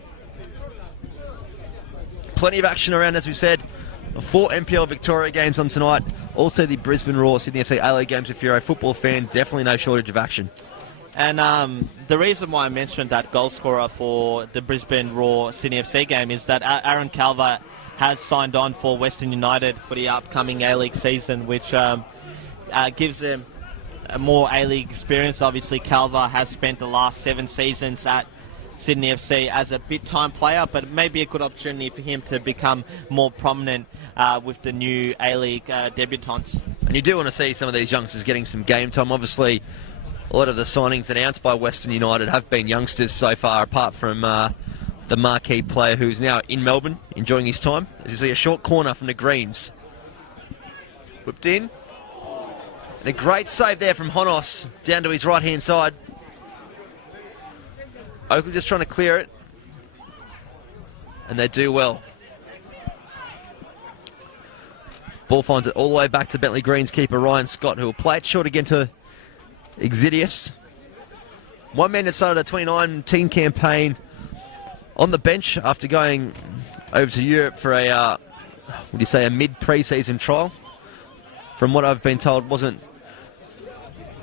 Plenty of action around, as we said. 4 NPL Victoria games on tonight. Also the Brisbane Roar Sydney FC A-League games. If you're a football fan, definitely no shortage of action. And the reason why I mentioned that goal scorer for the Brisbane Roar Sydney FC game is that Aaron Calver has signed on for Western United for the upcoming A-League season, which gives them a more A-League experience. Obviously, Calver has spent the last 7 seasons at Sydney FC as a bit-time player, but it may be a good opportunity for him to become more prominent with the new A-League debutants. And you do want to see some of these youngsters getting some game time. Obviously, a lot of the signings announced by Western United have been youngsters so far, apart from the marquee player who's now in Melbourne, enjoying his time. As you see, a short corner from the Greens. Whipped in. And a great save there from Honos down to his right-hand side. Oakley just trying to clear it. And they do well. Ball finds it all the way back to Bentleigh Greens keeper Ryan Scott, who will play it short again to Exidius. One man that started a 2019 campaign on the bench after going over to Europe for a, a mid-pre-season trial. From what I've been told, wasn't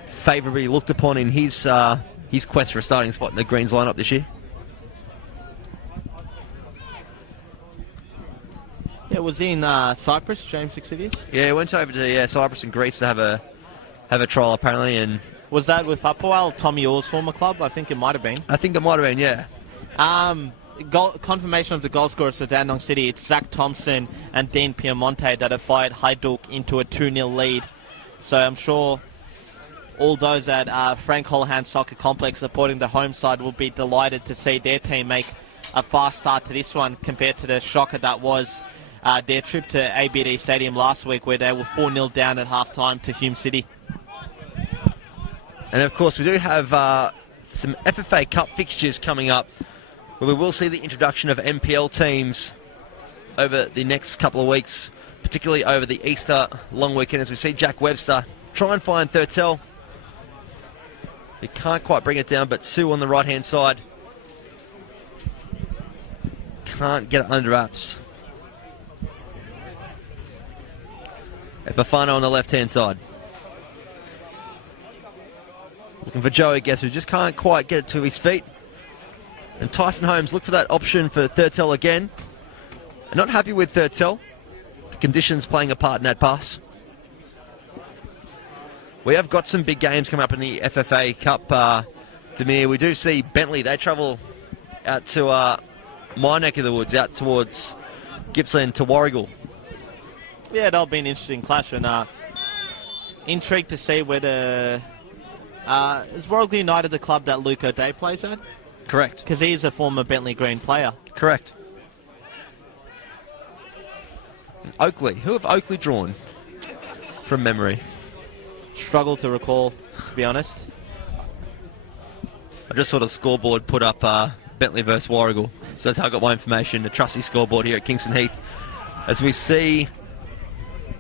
favourably looked upon in his quest for a starting spot in the Greens lineup this year. Yeah, was he in Cyprus, James Exidius? Yeah, went over to Cyprus and Greece to have a trial apparently. And was that with Apoel, Tommy Orr's former club? I think it might have been. I think it might have been, yeah. Confirmation of the goal scorers for Dandenong City. It's Zach Thompson and Dean Piemonte that have fired Hajduk into a 2-0 lead. So I'm sure all those at Frank Holohan Soccer Complex supporting the home side will be delighted to see their team make a fast start to this one compared to the shocker that was their trip to ABD Stadium last week, where they were 4-0 down at half-time to Hume City. And of course we do have some FFA Cup fixtures coming up, where we will see the introduction of NPL teams over the next couple of weeks, particularly over the Easter long weekend, as we see Jack Webster try and find Thurtell. He can't quite bring it down, but Sue on the right-hand side can't get it under wraps. Epifano on the left-hand side. Looking for Joey Guess, who just can't quite get it to his feet. And Tyson Holmes look for that option for Thurtell again. Not happy with Thurtell. The conditions playing a part in that pass. We have got some big games coming up in the FFA Cup, Demir. We do see Bentleigh. They travel out to my neck of the woods, out towards Gippsland to Warragul. Yeah, that'll be an interesting clash, and intrigued to see whether is Oakley United the club that Luke O'Day plays at? Correct. Because he's a former Bentleigh Green player. Correct. Oakley. Who have Oakley drawn from memory? Struggle to recall, to be honest. I just saw the scoreboard put up Bentleigh versus Warragul. So that's how I got my information. The trusty scoreboard here at Kingston Heath. As we see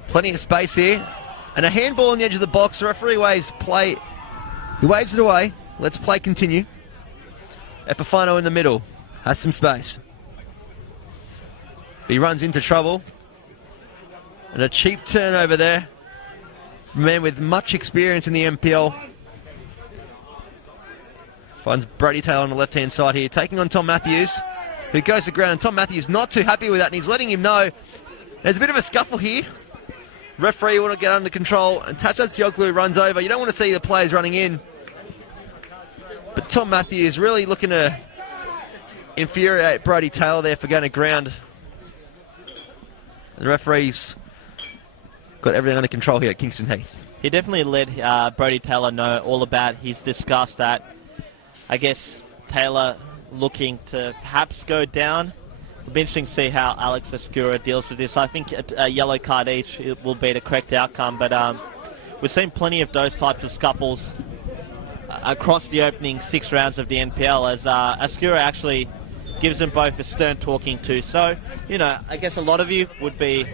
plenty of space here. And a handball on the edge of the box. The referee waves play. He waves it away. Let's play continue. Epifano in the middle. Has some space. He runs into trouble. And a cheap turnover there. A man with much experience in the NPL. Finds Brody Taylor on the left-hand side here. Taking on Tom Matthews, who goes to ground. Tom Matthews not too happy with that, and he's letting him know. There's a bit of a scuffle here. Referee want to get under control, and Tatsats Oakley runs over. You don't want to see the players running in. But Tom Matthews really looking to infuriate Brody Taylor there for going to ground. And the referee's got everything under control here at Kingston Heath. He definitely let Brody Taylor know all about his disgust at, I guess, Taylor looking to perhaps go down. It'll be interesting to see how Alex Escura deals with this. I think a yellow card each will be the correct outcome, but we've seen plenty of those types of scuffles across the opening 6 rounds of the NPL, as Escura actually gives them both a stern talking to. So, you know, I guess a lot of you would be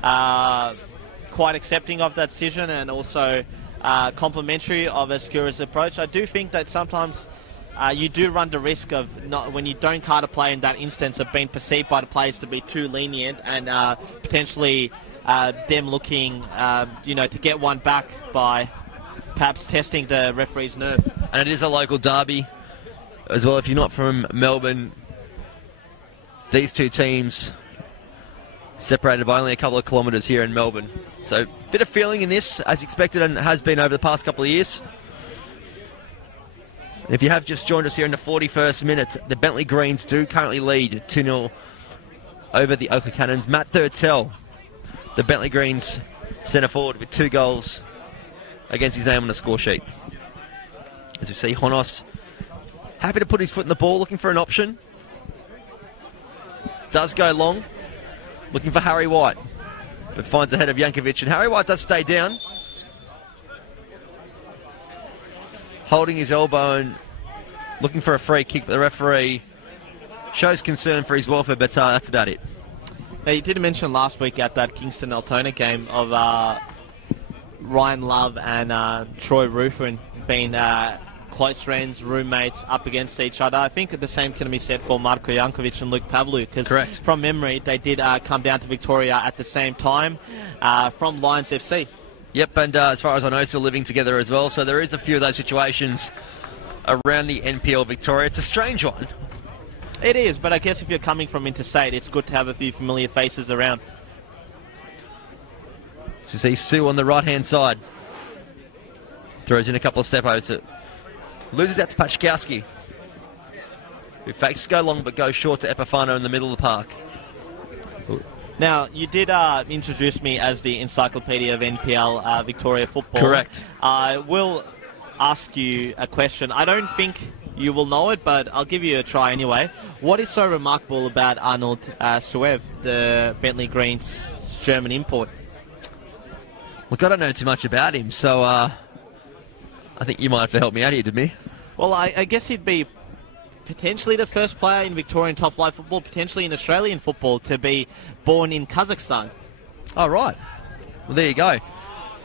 quite accepting of that decision, and also complimentary of Escura's approach. I do think that sometimes you do run the risk of, when you don't card a player in that instance, of being perceived by the players to be too lenient, and potentially them looking to get one back by perhaps testing the referee's nerve. And it is a local derby as well. If you're not from Melbourne, these two teams separated by only a couple of kilometres here in Melbourne. So, bit of feeling in this, as expected, and has been over the past couple of years. If you have just joined us here in the 41st minute, the Bentleigh Greens do currently lead 2-0 over the Oakley Canons. Matt Thurtell, the Bentleigh Greens centre forward, with 2 goals against his name on the score sheet. As we see Honos happy to put his foot in the ball, looking for an option. Does go long, looking for Harry White, but finds the head of Jankovic, and Harry White does stay down, holding his elbow and looking for a free kick, but the referee shows concern for his welfare, but that's about it. Now, you did mention last week at that Kingston Altona game of Ryan Love and Troy Ruffin being close friends, roommates, up against each other. I think the same can be said for Marko Jankovic and Luke Pavlu, because from memory they did come down to Victoria at the same time from Lions FC. Yep, and as far as I know, still living together as well. So there is a few of those situations around the NPL Victoria. It's a strange one. It is, but I guess if you're coming from interstate, it's good to have a few familiar faces around. So you see Sue on the right-hand side. Throws in a couple of step-overs. Loses out to Pachkowski, who fakes go long but goes short to Epifano in the middle of the park. Now, you did introduce me as the encyclopedia of NPL Victoria football. Correct. I will ask you a question. I don't think you will know it, but I'll give you a try anyway. What is so remarkable about Arnold Suev, the Bentleigh Greens German import? Look, I don't know too much about him, so I think you might have to help me out here, Demi. Well, I guess he'd be potentially the first player in Victorian top flight football, potentially in Australian football, to be born in Kazakhstan. Oh, right. Well, there you go.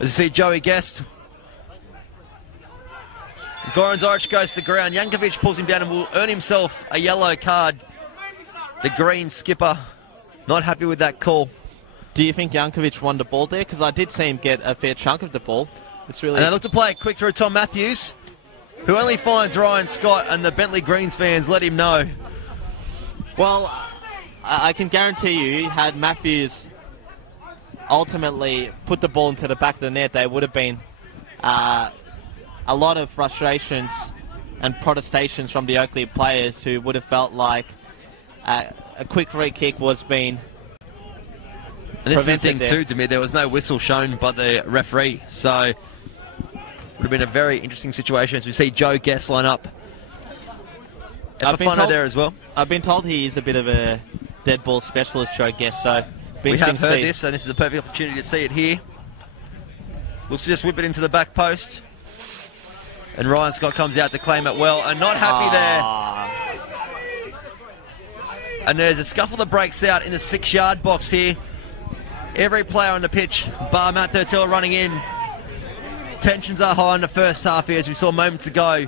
As you see, Joey Guest. Goran Zoric goes to the ground. Jankovic pulls him down and will earn himself a yellow card. The green skipper not happy with that call. Do you think Jankovic won the ball there? Because I did see him get a fair chunk of the ball. It's really. And they look to play it quick through Tom Matthews, who only finds Ryan Scott, and the Bentleigh Greens fans let him know. Well, I can guarantee you, had Matthews ultimately put the ball into the back of the net, there would have been a lot of frustrations and protestations from the Oakley players, who would have felt like a quick free kick was being. And this is the thing too, Demir, there was no whistle shown by the referee, so it would have been a very interesting situation as we see Joe Guest line up. Epifano there as well. I've been told he is a bit of a dead ball specialist, Joe Guest, so we have heard this, and this is a perfect opportunity to see it here. Looks to just whip it into the back post. And Ryan Scott comes out to claim it well, and not happy there. And there's a scuffle that breaks out in the 6-yard box here. Every player on the pitch, bar Matt Thurtell running in. Tensions are high in the first half here, as we saw moments ago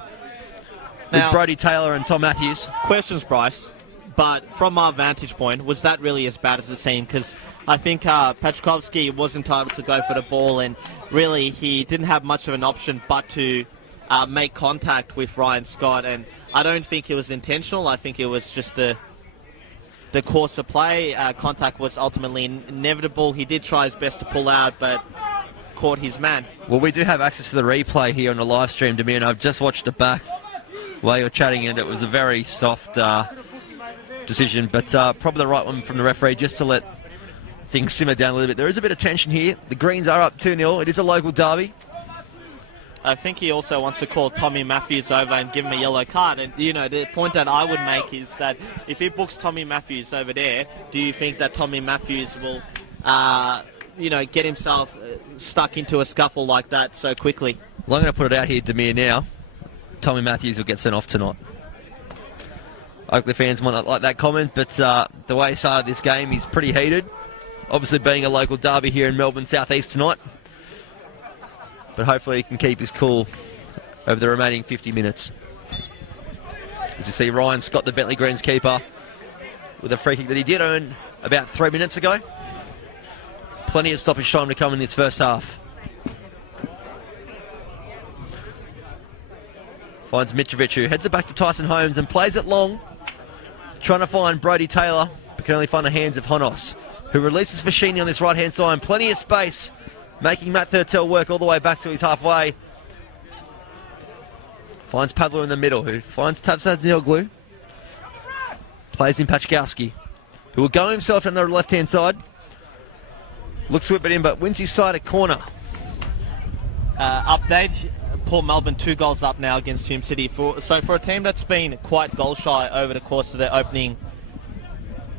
with Brodie Taylor and Tom Matthews. Questions, Bryce, but from our vantage point, was that really as bad as it seemed? Because I think Patrikovsky was entitled to go for the ball, and really he didn't have much of an option but to make contact with Ryan Scott, and I don't think it was intentional. I think it was just the course of play. Contact was ultimately inevitable. He did try his best to pull out, but caught his man. Well, we do have access to the replay here on the live stream, Demir, and I've just watched it back while you were chatting, and it was a very soft decision, but probably the right one from the referee, just to let things simmer down a little bit. There is a bit of tension here. The Greens are up 2-0. It is a local derby. I think he also wants to call Tommy Matthews over and give him a yellow card. And, you know, the point that I would make is that if he books Tommy Matthews over there, do you think that Tommy Matthews will, get himself stuck into a scuffle like that so quickly? Well, I'm going to put it out here, Demir, now. Tommy Matthews will get sent off tonight. Oakley fans might not like that comment, but the way he started this game, he's pretty heated. Obviously being a local derby here in Melbourne South East tonight. But hopefully he can keep his cool over the remaining 50 minutes. As you see, Ryan Scott, the Bentleigh Greens keeper, with a free kick that he did earn about 3 minutes ago. Plenty of stoppage time to come in this first half. Finds Mitrovic, who heads it back to Tyson Holmes and plays it long, trying to find Brodie Taylor, but can only find the hands of Honos, who releases Fashini on this right-hand side. Plenty of space, making Matt Thurtell work all the way back to his halfway. Finds Pavlo in the middle, who finds Tavsaz Oakley. Plays in Pachkowski, who will go himself on the left-hand side. Looks to whip it in, but wins his side at corner. Update, Port Melbourne 2 goals up now against Hume City. So for a team that's been quite goal-shy over the course of the opening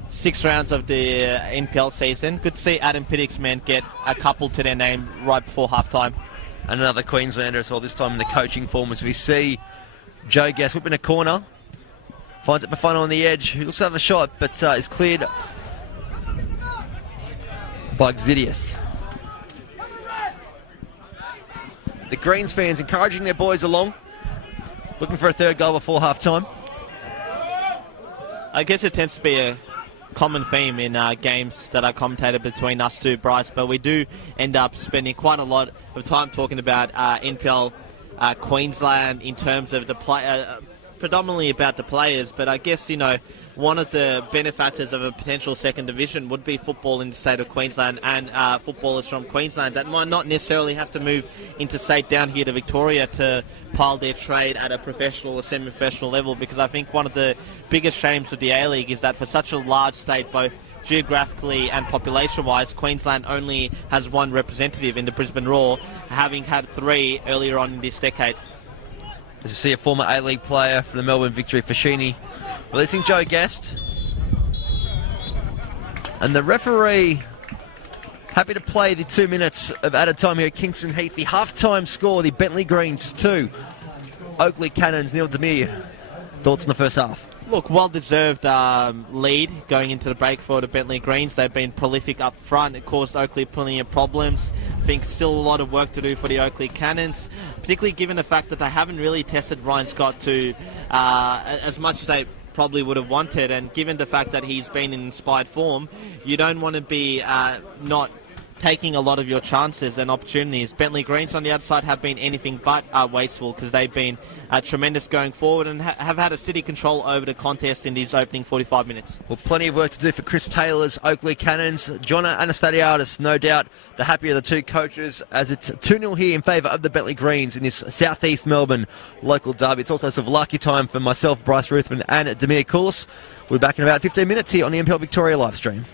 6 rounds of the NPL season, good to see Adam Piddick's men get a couple to their name right before half-time. And another Queenslander as well, this time in the coaching form, as we see Joe Gass whipping a corner. Finds it Bafano on the edge, who looks to have a shot, but is cleared by Xidius. The Greens fans encouraging their boys along, looking for a third goal before half-time. I guess it tends to be a common theme in games that are commentated between us two, Bryce, but we do end up spending quite a lot of time talking about NPL Queensland in terms of the play, predominantly about the players, but I guess, one of the benefactors of a potential second division would be football in the state of Queensland and footballers from Queensland that might not necessarily have to move interstate down here to Victoria to pile their trade at a professional or semi-professional level, because I think one of the biggest shames with the A-League is that for such a large state, both geographically and population-wise, Queensland only has one representative in the Brisbane Roar, having had 3 earlier on in this decade. As you see, a former A-League player from the Melbourne Victory, Fashini, releasing Joe Guest. And the referee happy to play the 2 minutes of added time here at Kingston Heath. The half-time score, the Bentleigh Greens 2, Oakley Canons 0. Demir, thoughts on the first half? Look, well-deserved lead going into the break for the Bentleigh Greens. They've been prolific up front. It caused Oakley plenty of problems. I think still a lot of work to do for the Oakley Canons, particularly given the fact that they haven't really tested Ryan Scott to as much as they probably would have wanted, and given the fact that he's been in inspired form, you don't want to be not taking a lot of your chances and opportunities. Bentleigh Greens on the outside have been anything but wasteful, because they've been tremendous going forward and have had a steady control over the contest in these opening 45 minutes. Well, plenty of work to do for Chris Taylor's Oakley Canons. Jonna Anastasiadis, no doubt the happier of the two coaches, as it's 2-0 here in favour of the Bentleigh Greens in this southeast Melbourne local derby. It's also sort of lucky time for myself, Bryce Ruthven and Demir Koulis. We're back in about 15 minutes here on the NPL Victoria live stream.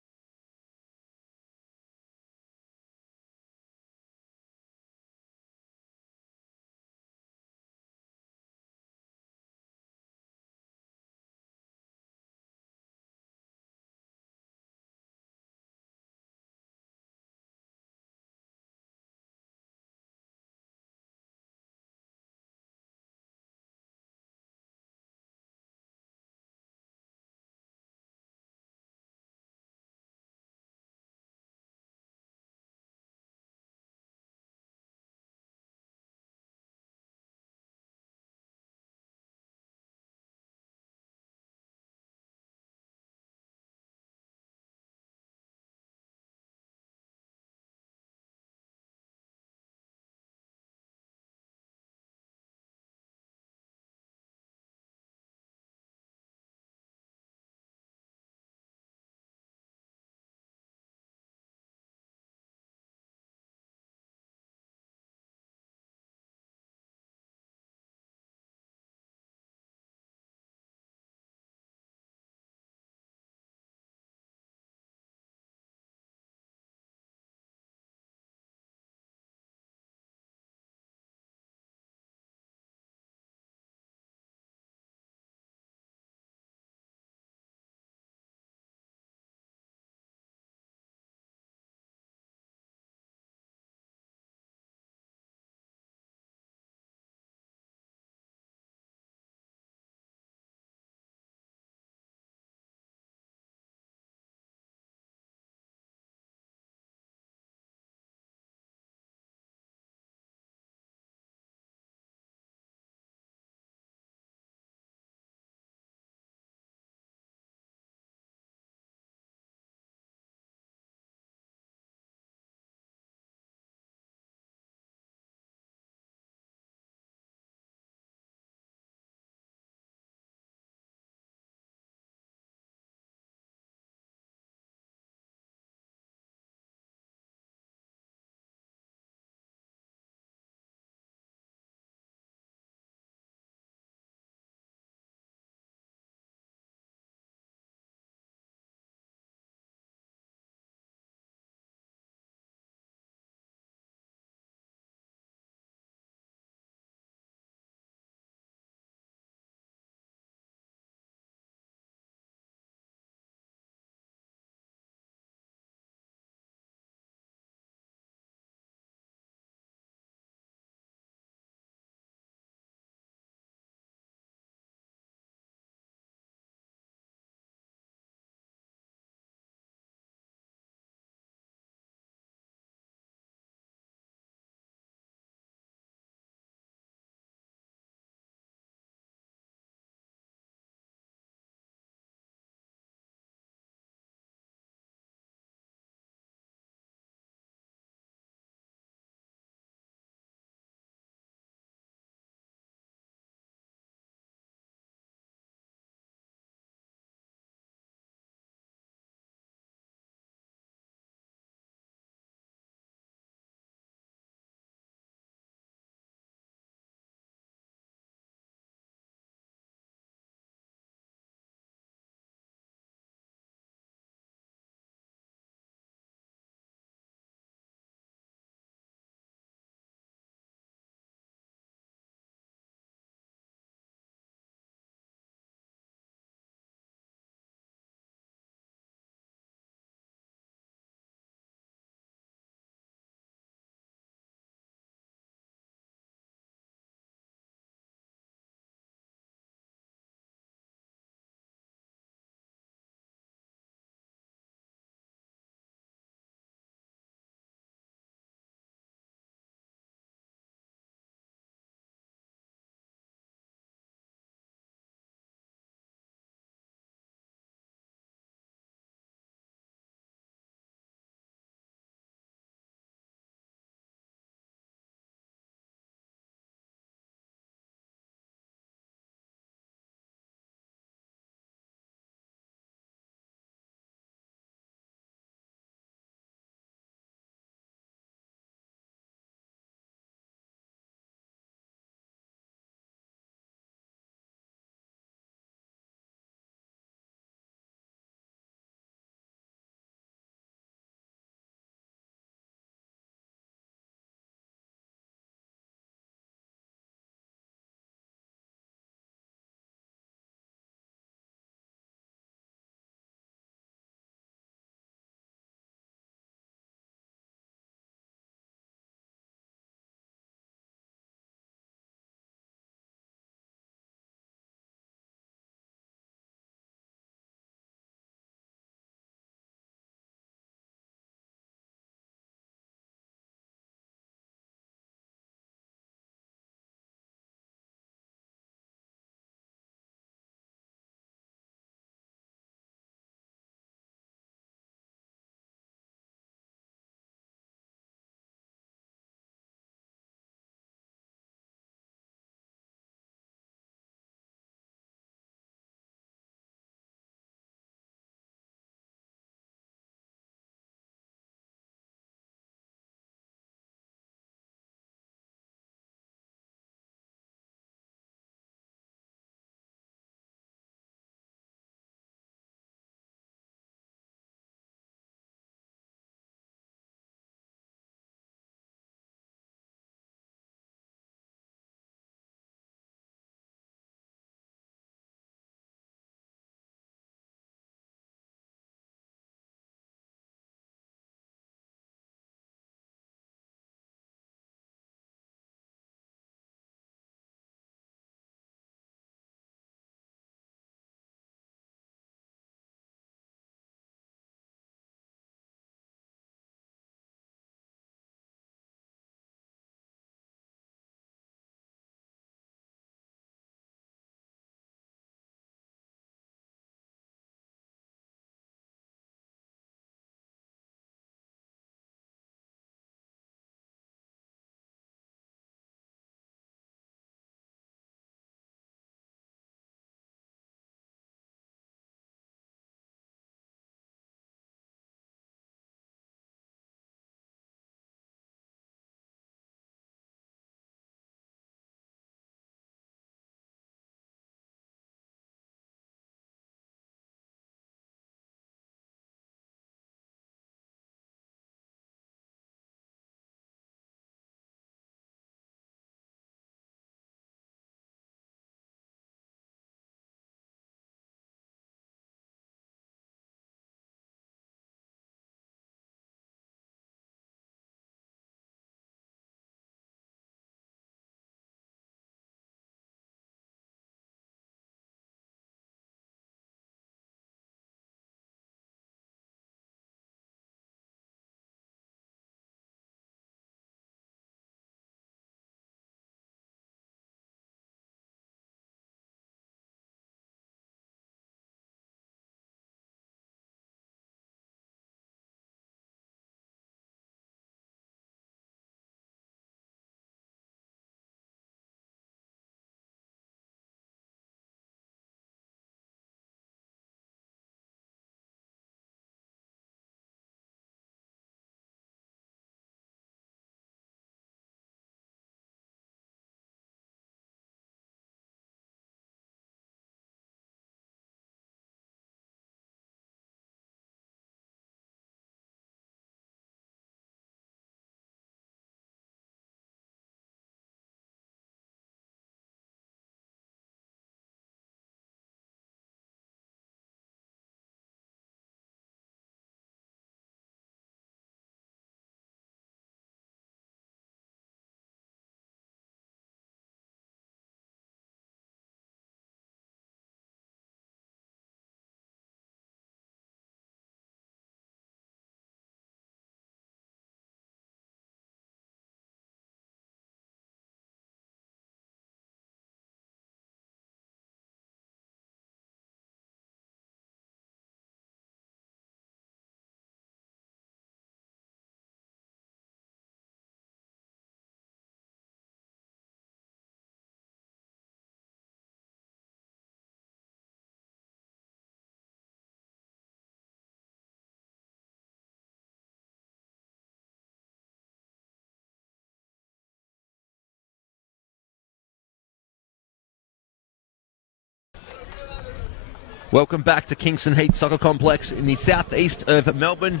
Welcome back to Kingston Heath Soccer Complex in the southeast of Melbourne.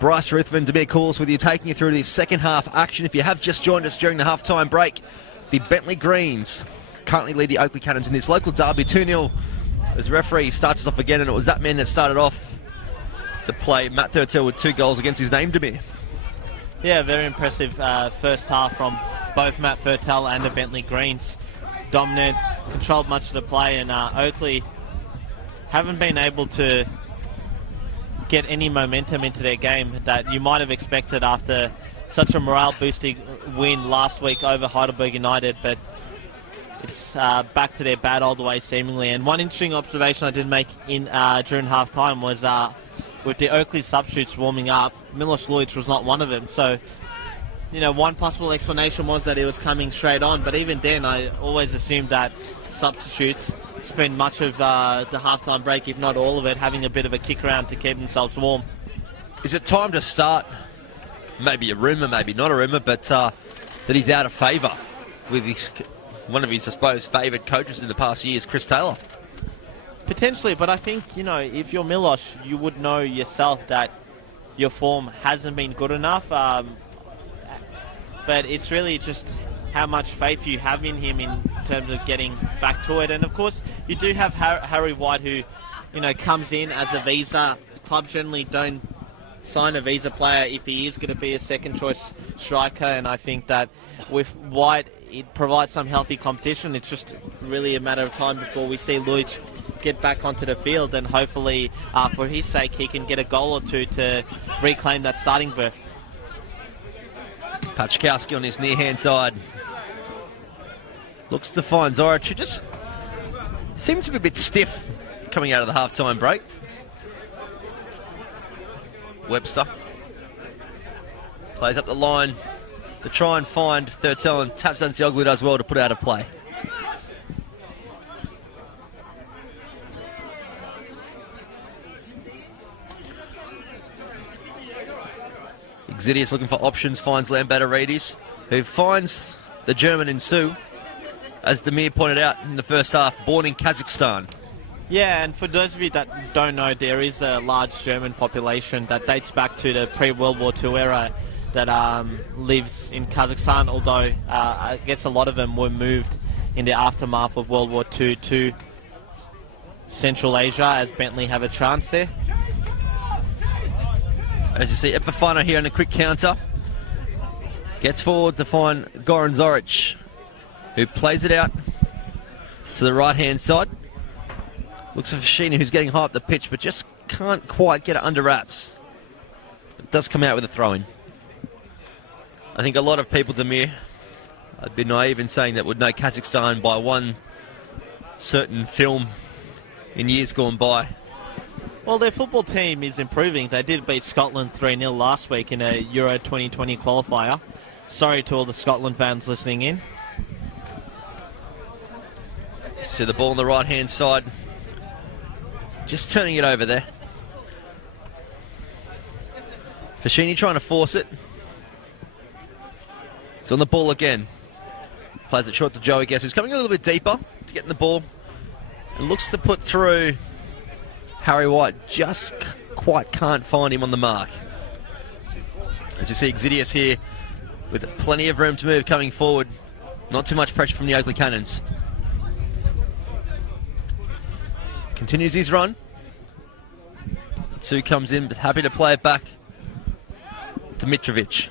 Bryce Ruthven, Demir Calls with you, taking you through this second half action. If you have just joined us during the half-time break, the Bentleigh Greens currently lead the Oakley Canons in this local derby 2-0 as the referee starts us off again, and it was that man that started off the play, Matt Thurtell, with 2 goals against his name, Demir. Yeah, very impressive first half from both Matt Thurtell and the Bentleigh Greens. Dominant, controlled much of the play, and Oakley haven't been able to get any momentum into their game that you might have expected after such a morale-boosting win last week over Heidelberg United, but it's back to their bad old ways seemingly. And one interesting observation I did make in during half-time was with the Oakley substitutes warming up, Milos Lujic was not one of them. So, you know, one possible explanation was that he was coming straight on, but even then I always assumed that substitutes spend much of the half-time break, if not all of it, having a bit of a kick around to keep themselves warm. Is it time to start, maybe a rumour, maybe not a rumour, but that he's out of favour with one of his, I suppose, favoured coaches in the past years, Chris Taylor? Potentially, but I think, you know, if you're Milos, you would know yourself that your form hasn't been good enough, but it's really just how much faith you have in him in terms of getting back to it. And of course, you do have Harry White, who, you know, comes in as a visa. Clubs generally don't sign a visa player if he is going to be a second choice striker, and I think that with White, it provides some healthy competition. It's just really a matter of time before we see Lujic get back onto the field, and hopefully for his sake he can get a goal or two to reclaim that starting berth. Pachkowski on his near-hand side. Looks to find Zoric, who just seemed to be a bit stiff coming out of the half-time break. Webster plays up the line to try and find Thurtell, and Oakley does well to put out of play. Exidius looking for options, finds Lambertaridis, who finds the German in Sue, as Demir pointed out in the first half, born in Kazakhstan. Yeah, and for those of you that don't know, there is a large German population that dates back to the pre-World War II era that lives in Kazakhstan, although I guess a lot of them were moved in the aftermath of World War II to Central Asia, as Bentleigh have a chance there. As you see, Epifano here on a quick counter. Gets forward to find Goran Zoric, who plays it out to the right-hand side. Looks for Fashini, who's getting high up the pitch, but just can't quite get it under wraps. It does come out with a throw-in. I think a lot of people, Demir, I'd be naive in saying that would know Kazakhstan by one certain film in years gone by. Well, their football team is improving. They did beat Scotland 3-0 last week in a Euro 2020 qualifier. Sorry to all the Scotland fans listening in. So the ball on the right-hand side. Just turning it over there. Fashini trying to force it. It's on the ball again. Plays it short to Joey Guess, who's coming a little bit deeper to get in the ball. And looks to put through Harry White. Just quite can't find him on the mark. As you see Exidius here with plenty of room to move coming forward. Not too much pressure from the Oakley Canons. Continues his run. Two comes in, but happy to play it back to Mitrovic.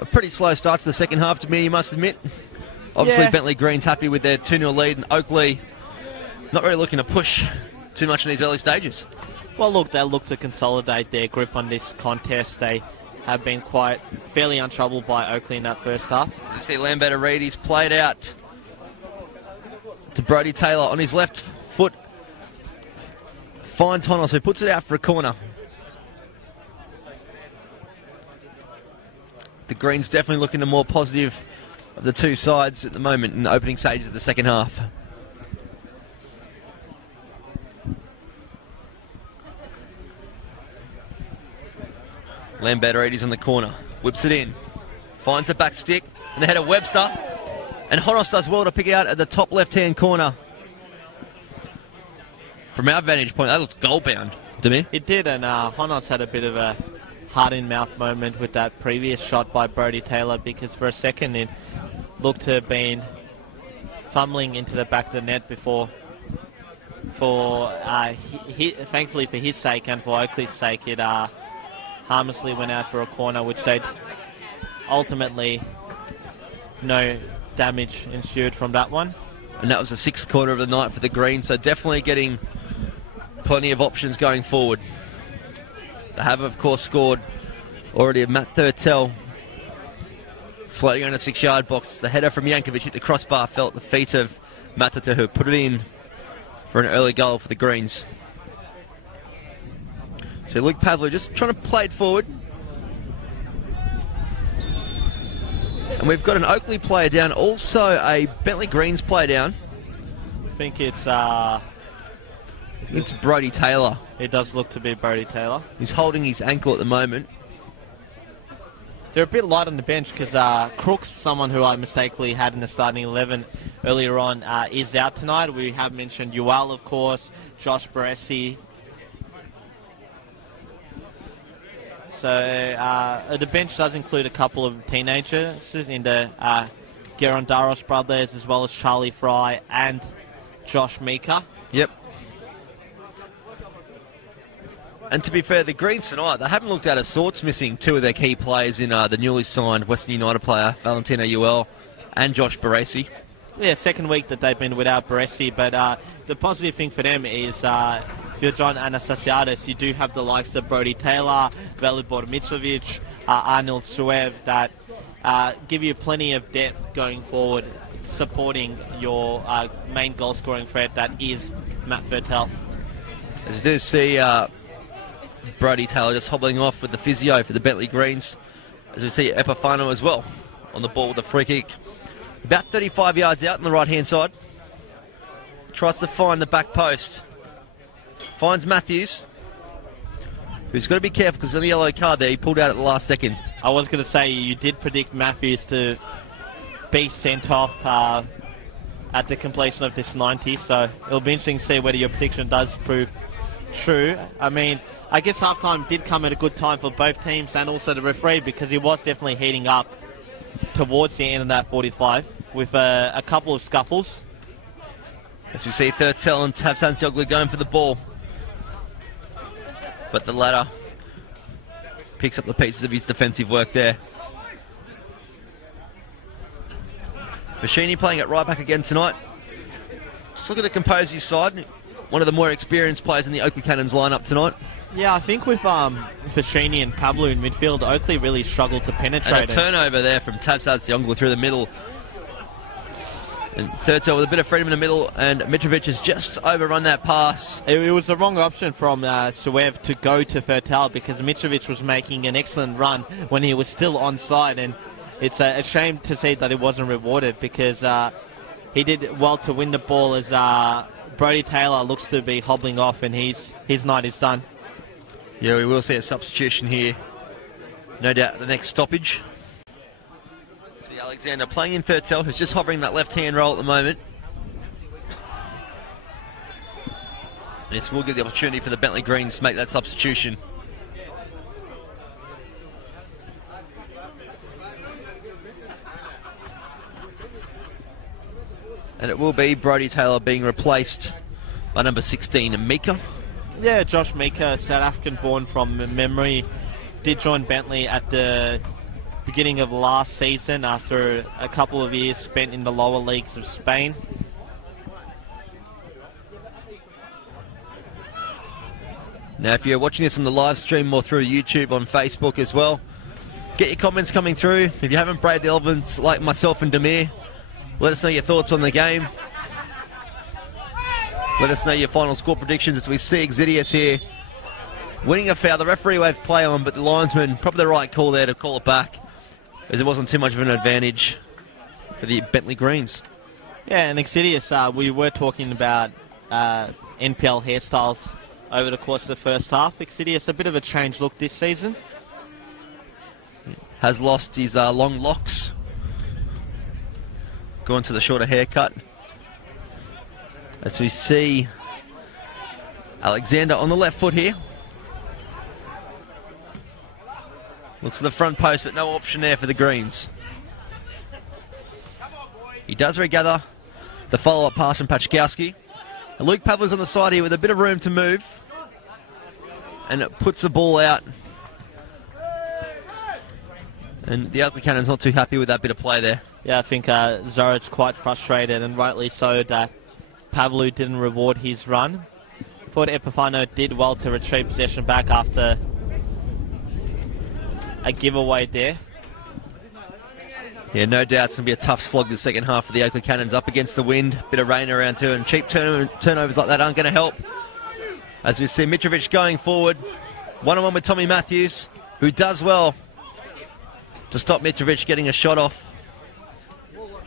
A pretty slow start to the second half to me, you must admit. Obviously, yeah. Bentleigh Green's happy with their 2-0 lead, and Oakley not really looking to push too much in these early stages. Well, look, they'll look to consolidate their grip on this contest. They have been fairly untroubled by Oakley in that first half. You see Lambertaridis played out to Brodie Taylor on his left foot. Finds Honos, who puts it out for a corner. The Greens definitely looking the more positive of the two sides at the moment in the opening stages of the second half. Lambertarides in the corner. Whips it in. Finds the back stick. And the header Webster. And Honos does well to pick it out at the top left-hand corner. From our vantage point, that looks goal-bound to me. It did, and Honos had a bit of a heart-in-mouth moment with that previous shot by Brodie Taylor, because for a second it looked to have been fumbling into the back of the net before. Thankfully for his sake and for Oakley's sake, it harmlessly went out for a corner, which they'd ultimately no damage ensued from that one. And that was the 6th quarter of the night for the Greens, so definitely getting plenty of options going forward. They have, of course, scored already of Matt Thurtell. Floating on a 6-yard box. The header from Yankovic hit the crossbar, fell at the feet of Matata, who put it in for an early goal for the Greens. So Luke Pavlou just trying to play it forward. And we've got an Oakley player down, also a Bentleigh Greens player down. I think it's Brodie Taylor. It does look to be Brodie Taylor. He's holding his ankle at the moment. They're a bit light on the bench because Crooks, someone who I mistakenly had in the starting 11 earlier on, is out tonight. We have mentioned Ual, of course, Josh Baresi. So the bench does include a couple of teenagers in the Gerondaros brothers, as well as Charlie Fry and Josh Meeker. Yep. And to be fair, the Greens tonight, they haven't looked out of sorts, missing 2 of their key players in the newly signed Western United player, Valentino Uel and Josh Baresi. Yeah, second week that they've been without Baresi, but the positive thing for them is if you're John Anastasiadis, you do have the likes of Brodie Taylor, Velibor Mitrovic, Arnold Suev, that give you plenty of depth going forward, supporting your main goal-scoring threat, that is Matt Thurtell. As you do see Brodie Taylor just hobbling off with the physio for the Bentleigh Greens. As we see Epifano as well on the ball with a free kick. About 35 yards out on the right-hand side. Tries to find the back post. Finds Matthews, who's got to be careful because of the yellow card there. He pulled out at the last second. I was going to say, you did predict Matthews to be sent off at the completion of this 90, so it'll be interesting to see whether your prediction does prove true. I mean, I guess halftime did come at a good time for both teams and also the referee, because he was definitely heating up towards the end of that 45 with a couple of scuffles. As we see Thurtell and Tavsansioglu going for the ball. But the latter picks up the pieces of his defensive work there. Fashini playing at right back again tonight. Just look at the composure side. One of the more experienced players in the Oakley Canons lineup tonight. Yeah, I think with Fashini and Pablo in midfield, Oakley really struggled to penetrate. And a turnover there from Tavsansioglu through the middle. And Thurtell with a bit of freedom in the middle, and Mitrovic has just overrun that pass. It was the wrong option from Suev to go to Thurtell, because Mitrovic was making an excellent run when he was still onside, and it's a shame to see that it wasn't rewarded, because he did well to win the ball as Brodie Taylor looks to be hobbling off, and his night is done. Yeah, we will see a substitution here. No doubt the next stoppage. See Alexander playing in Thurtell, who's just hovering that left-hand roll at the moment. And this will give the opportunity for the Bentleigh Greens to make that substitution. And it will be Brodie Taylor being replaced by number 16, Mika. Yeah, Josh Meeker, South African born from memory, did join Bentleigh at the beginning of last season after a couple of years spent in the lower leagues of Spain. Now, if you're watching this on the live stream or through YouTube on Facebook as well, get your comments coming through. If you haven't braved the elements like myself and Demir, let us know your thoughts on the game. Let us know your final score predictions as we see Exidius here winning a foul. The referee waved play on, but the linesman, probably the right call there to call it back, as it wasn't too much of an advantage for the Bentleigh Greens. Yeah, and Exidius, we were talking about NPL hairstyles over the course of the first half. Exidius, a bit of a changed look this season. has lost his long locks. Gone to the shorter haircut. As we see Alexander on the left foot here. Looks for the front post, but no option there for the Greens. He does regather the follow-up pass from Pachkowski. And Luke Pavler's on the side here with a bit of room to move. And it puts the ball out. And the Oakley Canons not too happy with that bit of play there. Yeah, I think Zoric's quite frustrated, and rightly so, that Pavlu didn't reward his run. Thought Epifano did well to retrieve possession back after a giveaway there. Yeah, no doubt it's going to be a tough slog the second half for the Oakley Canons, up against the wind. Bit of rain around too, and cheap turnovers like that aren't going to help. As we see Mitrovic going forward, one-on-one with Tommy Matthews, who does well to stop Mitrovic getting a shot off.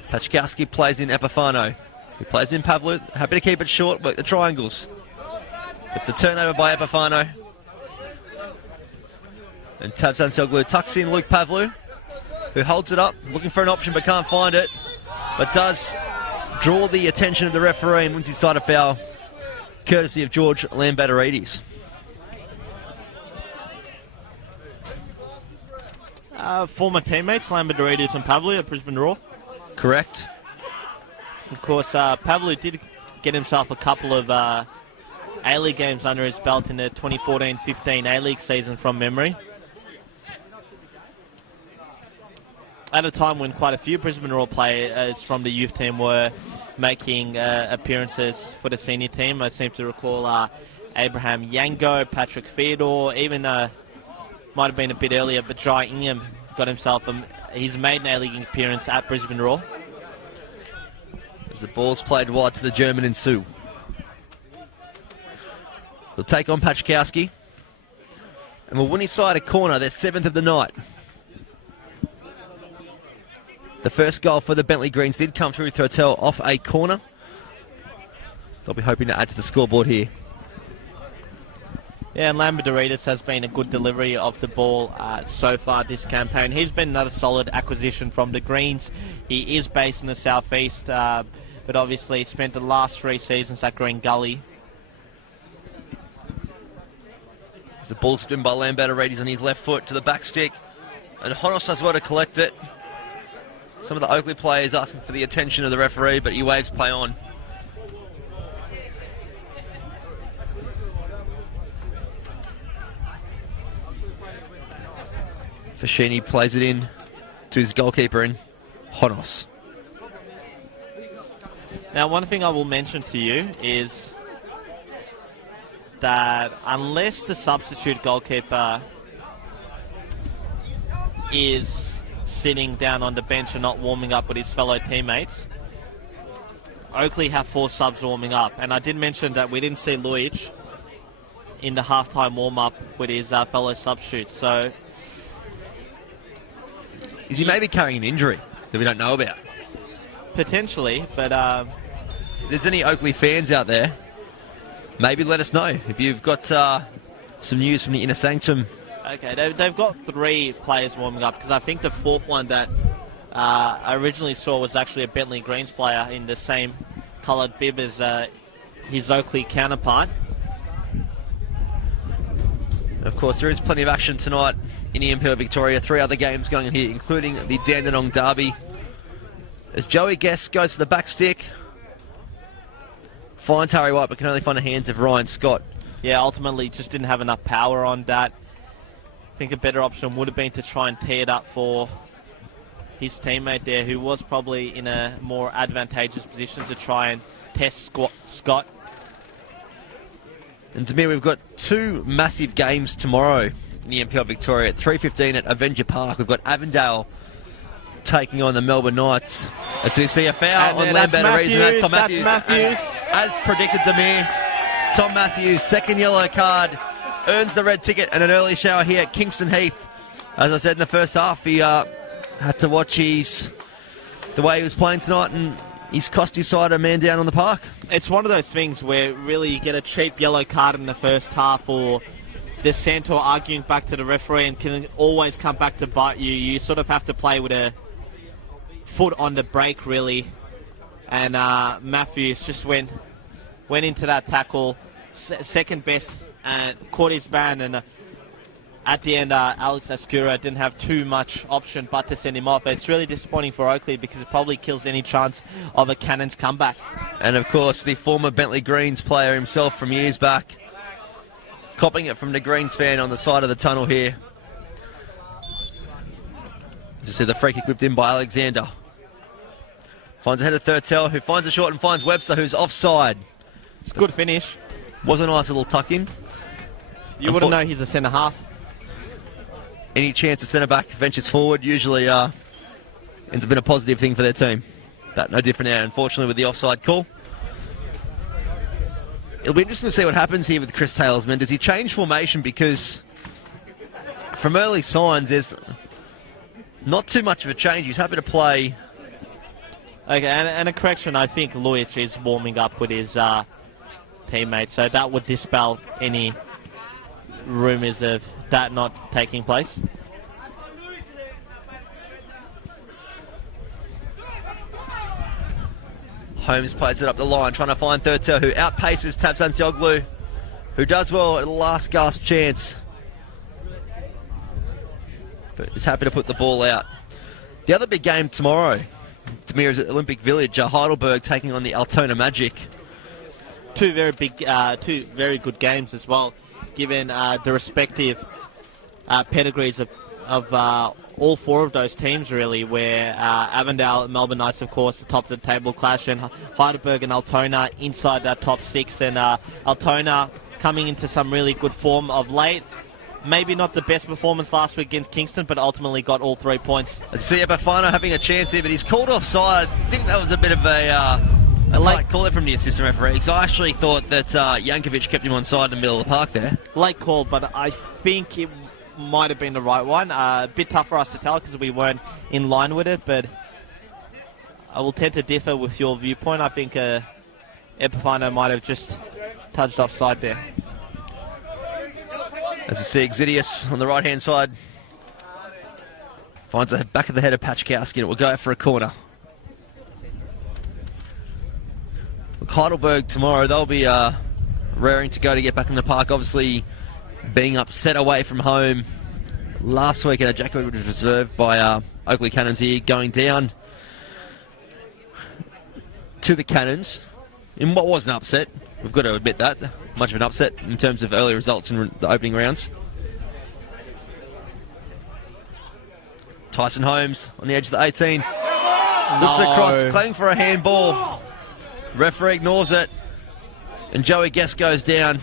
Pachkowski plays in Epifano. He plays in Pavlu, happy to keep it short, work the triangles. It's a turnover by Epifano. And Tabzan Selglu tucks in Luke Pavlu, who holds it up, looking for an option but can't find it, but does draw the attention of the referee and wins his side of foul, courtesy of George Lambatarides. Former teammates, Lambatarides and Pavlu at Brisbane Roar. Correct. Of course, Pavlu did get himself a couple of A-League games under his belt in the 2014-15 A-League season from memory. At a time when quite a few Brisbane Roar players from the youth team were making appearances for the senior team. I seem to recall Abraham Yango, Patrick Theodore, even might have been a bit earlier, but Jai Ingham got himself his maiden A-League appearance at Brisbane Roar. As the ball's played wide to the German and Sue. They'll take on Pachkowski. And will win his side a corner, their 7th of the night. The first goal for the Bentleigh Greens did come through Thurtell off a corner. They'll be hoping to add to the scoreboard here. Yeah, and Lambatarides has been a good delivery of the ball so far this campaign. He's been another solid acquisition from the Greens. He is based in the southeast, but obviously spent the last 3 seasons at Green Gully. The ball's spin by Lambatarides on his left foot to the back stick. And Honos does well to collect it. Some of the Oakley players asking for the attention of the referee, but he waves play on. Fashini plays it in to his goalkeeper in Honos. Now, one thing I will mention to you is that unless the substitute goalkeeper is sitting down on the bench and not warming up with his fellow teammates, Oakley have 4 subs warming up. And I did mention that we didn't see Luiz in the halftime warm-up with his fellow substitutes. So, is he maybe carrying an injury that we don't know about? Potentially, but if there's any Oakley fans out there, maybe let us know if you've got some news from the inner sanctum. Okay, they've got 3 players warming up, because I think the 4th one that I originally saw was actually a Bentleigh Greens player in the same coloured bib as his Oakley counterpart. Of course, there is plenty of action tonight in the NPL Victoria. 3 other games going on here, including the Dandenong Derby. As Joey Guest goes to the back stick, finds Harry White, but can only find the hands of Ryan Scott. Yeah, ultimately just didn't have enough power on that. I think a better option would have been to try and tee it up for his teammate there, who was probably in a more advantageous position to try and test Scott. And Demir, we've got 2 massive games tomorrow in the NPL Victoria. At 3:15 at Avenger Park, we've got Avondale taking on the Melbourne Knights. As we see a foul on Lambatarides, and that's Tom Matthews. Matthews. As predicted, Demir, Tom Matthews, 2nd yellow card, earns the red ticket and an early shower here at Kingston Heath. As I said in the first half, he had to watch the way he was playing tonight, and he's cost his side a man down on the park. It's one of those things where really you get a cheap yellow card in the first half, or the Santor arguing back to the referee and can always come back to bite you. You sort of have to play with a foot on the brake, really. And Matthews just went into that tackle, second best, and caught his man. And at the end, Alex Ascura didn't have too much option but to send him off. It's really disappointing for Oakley because it probably kills any chance of a Canons comeback. And of course, the former Bentleigh Greens player himself from years back, copping it from the Greens fan on the side of the tunnel here. As you see, the free kick whipped in by Alexander. Finds ahead of Thurtell, who finds a short and finds Webster, who's offside. It's a good finish. Was a nice little tuck-in. You wouldn't know he's a centre-half. Any chance a centre-back ventures forward usually ends up being a positive thing for their team. But no different now, unfortunately, with the offside call. It'll be interesting to see what happens here with Chris Talisman. Does he change formation? Because from early signs, there's not too much of a change. He's happy to play. Okay, and a correction, I think Lujic is warming up with his teammates, so that would dispel any rumours of that not taking place. Holmes plays it up the line, trying to find Thurtell, who outpaces Tabsansioglu, who does well at a last gasp chance, but is happy to put the ball out. The other big game tomorrow, Tamir, is at Olympic Village. Heidelberg taking on the Altona Magic. Two very good games as well, given the respective pedigrees of all four of those teams, really, where Avondale and Melbourne Knights, of course, the top of the table clash, and Heidelberg and Altona inside that top six, and Altona coming into some really good form of late. Maybe not the best performance last week against Kingston, but ultimately got all 3 points. I see Bafano having a chance here, but he's called offside. I think that was a bit of a late call there from the assistant referee, because I actually thought that Jankovic kept him on side in the middle of the park there. Late call, but I think it might have been the right one. A bit tough for us to tell because we weren't in line with it, but I will tend to differ with your viewpoint. I think Epifano might have just touched offside there. As you see, Exidius on the right-hand side finds the back of the head of Pachkowski, and it will go for a corner. Look, Heidelberg tomorrow, they'll be raring to go to get back in the park. Obviously, being upset away from home last week in a jacket which was reserved by Oakley Canons here, going down to the Canons in what was an upset. We've got to admit that. Much of an upset in terms of early results in the opening rounds. Tyson Holmes on the edge of the 18. Looks across, claiming for a handball. Referee ignores it. And Joey Guest goes down.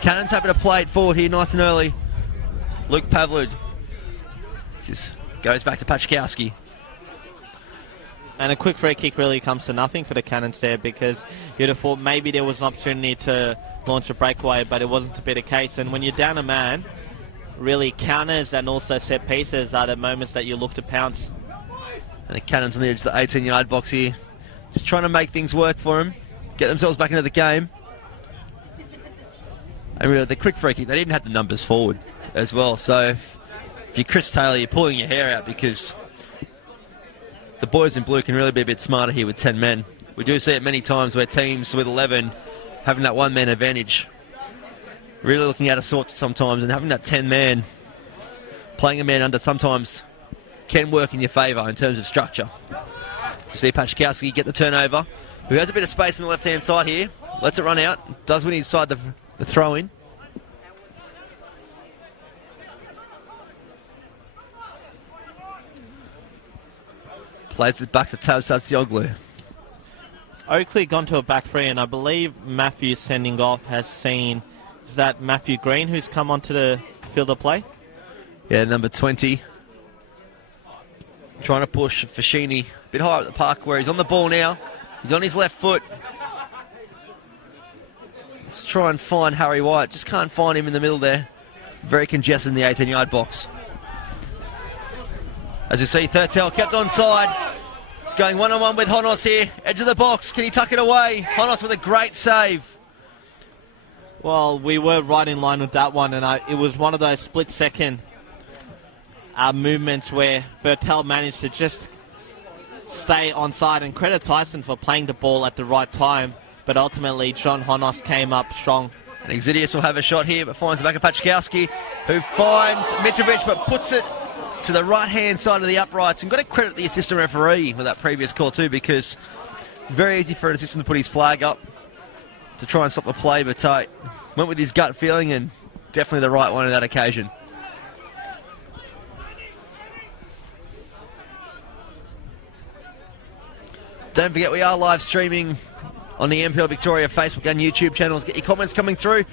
Cannons happy to play it forward here nice and early. Luke Pavlid just goes back to Pachkowski. And a quick free kick really comes to nothing for the Cannons there, because you'd have thought maybe there was an opportunity to launch a breakaway, but it wasn't to be the case. And when you're down a man, really counters and also set pieces are the moments that you look to pounce. And the Cannons on the edge of the 18-yard box here, just trying to make things work for them, get themselves back into the game. And really, the quick free kick, they didn't have the numbers forward as well. So if you're Chris Taylor, you're pulling your hair out, because the boys in blue can really be a bit smarter here with 10 men. We do see it many times where teams with 11 having that one-man advantage, really looking out of sorts sometimes, and having that 10-man, playing a man under sometimes can work in your favour in terms of structure. You see Pachkowski get the turnover, who has a bit of space on the left-hand side here, lets it run out, does win inside the throw-in. Plays it back to Tabsansioglu. Oakley gone to a back three, and I believe Matthew sending off has seen, is that Matthew Green who's come onto the field of play? Yeah, number 20. Trying to push Fashini a bit higher at the park where he's on the ball now. He's on his left foot. Let's try and find Harry White. Just can't find him in the middle there. Very congested in the 18-yard box. As you see, Thurtell kept onside. He's going one-on-one with Honos here. Edge of the box. Can he tuck it away? Honos with a great save. Well, we were right in line with that one, and it was one of those split-second movements where Bentleigh managed to just stay onside, and credit Tyson for playing the ball at the right time, but ultimately John Honos came up strong. And Exidius will have a shot here, but finds the back of Pachkowski, who finds Mitrovic, but puts it to the right-hand side of the uprights. And got to credit the assistant referee for that previous call too, because it's very easy for an assistant to put his flag up to try and stop the play, but went with his gut feeling, and definitely the right one on that occasion. Don't forget, we are live streaming on the NPL Victoria Facebook and YouTube channels. Get your comments coming through.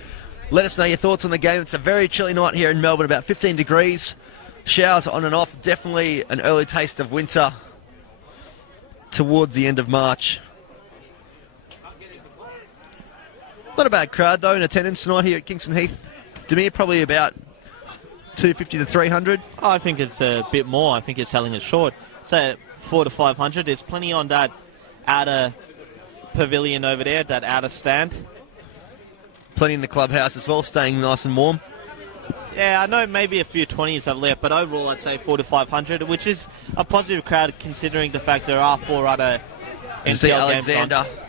Let us know your thoughts on the game. It's a very chilly night here in Melbourne, about 15 degrees. Showers on and off. Definitely an early taste of winter towards the end of March. Not a bad crowd, though, in attendance tonight here at Kingston Heath. Demir, probably about 250 to 300. I think it's a bit more. I think it's selling it short. Say 400 to 500. There's plenty on that outer pavilion over there, that outer stand. Plenty in the clubhouse as well, staying nice and warm. Yeah, I know maybe a few 20s have left, but overall I'd say 400 to 500, which is a positive crowd considering the fact there are 4 other NPL see Alexander games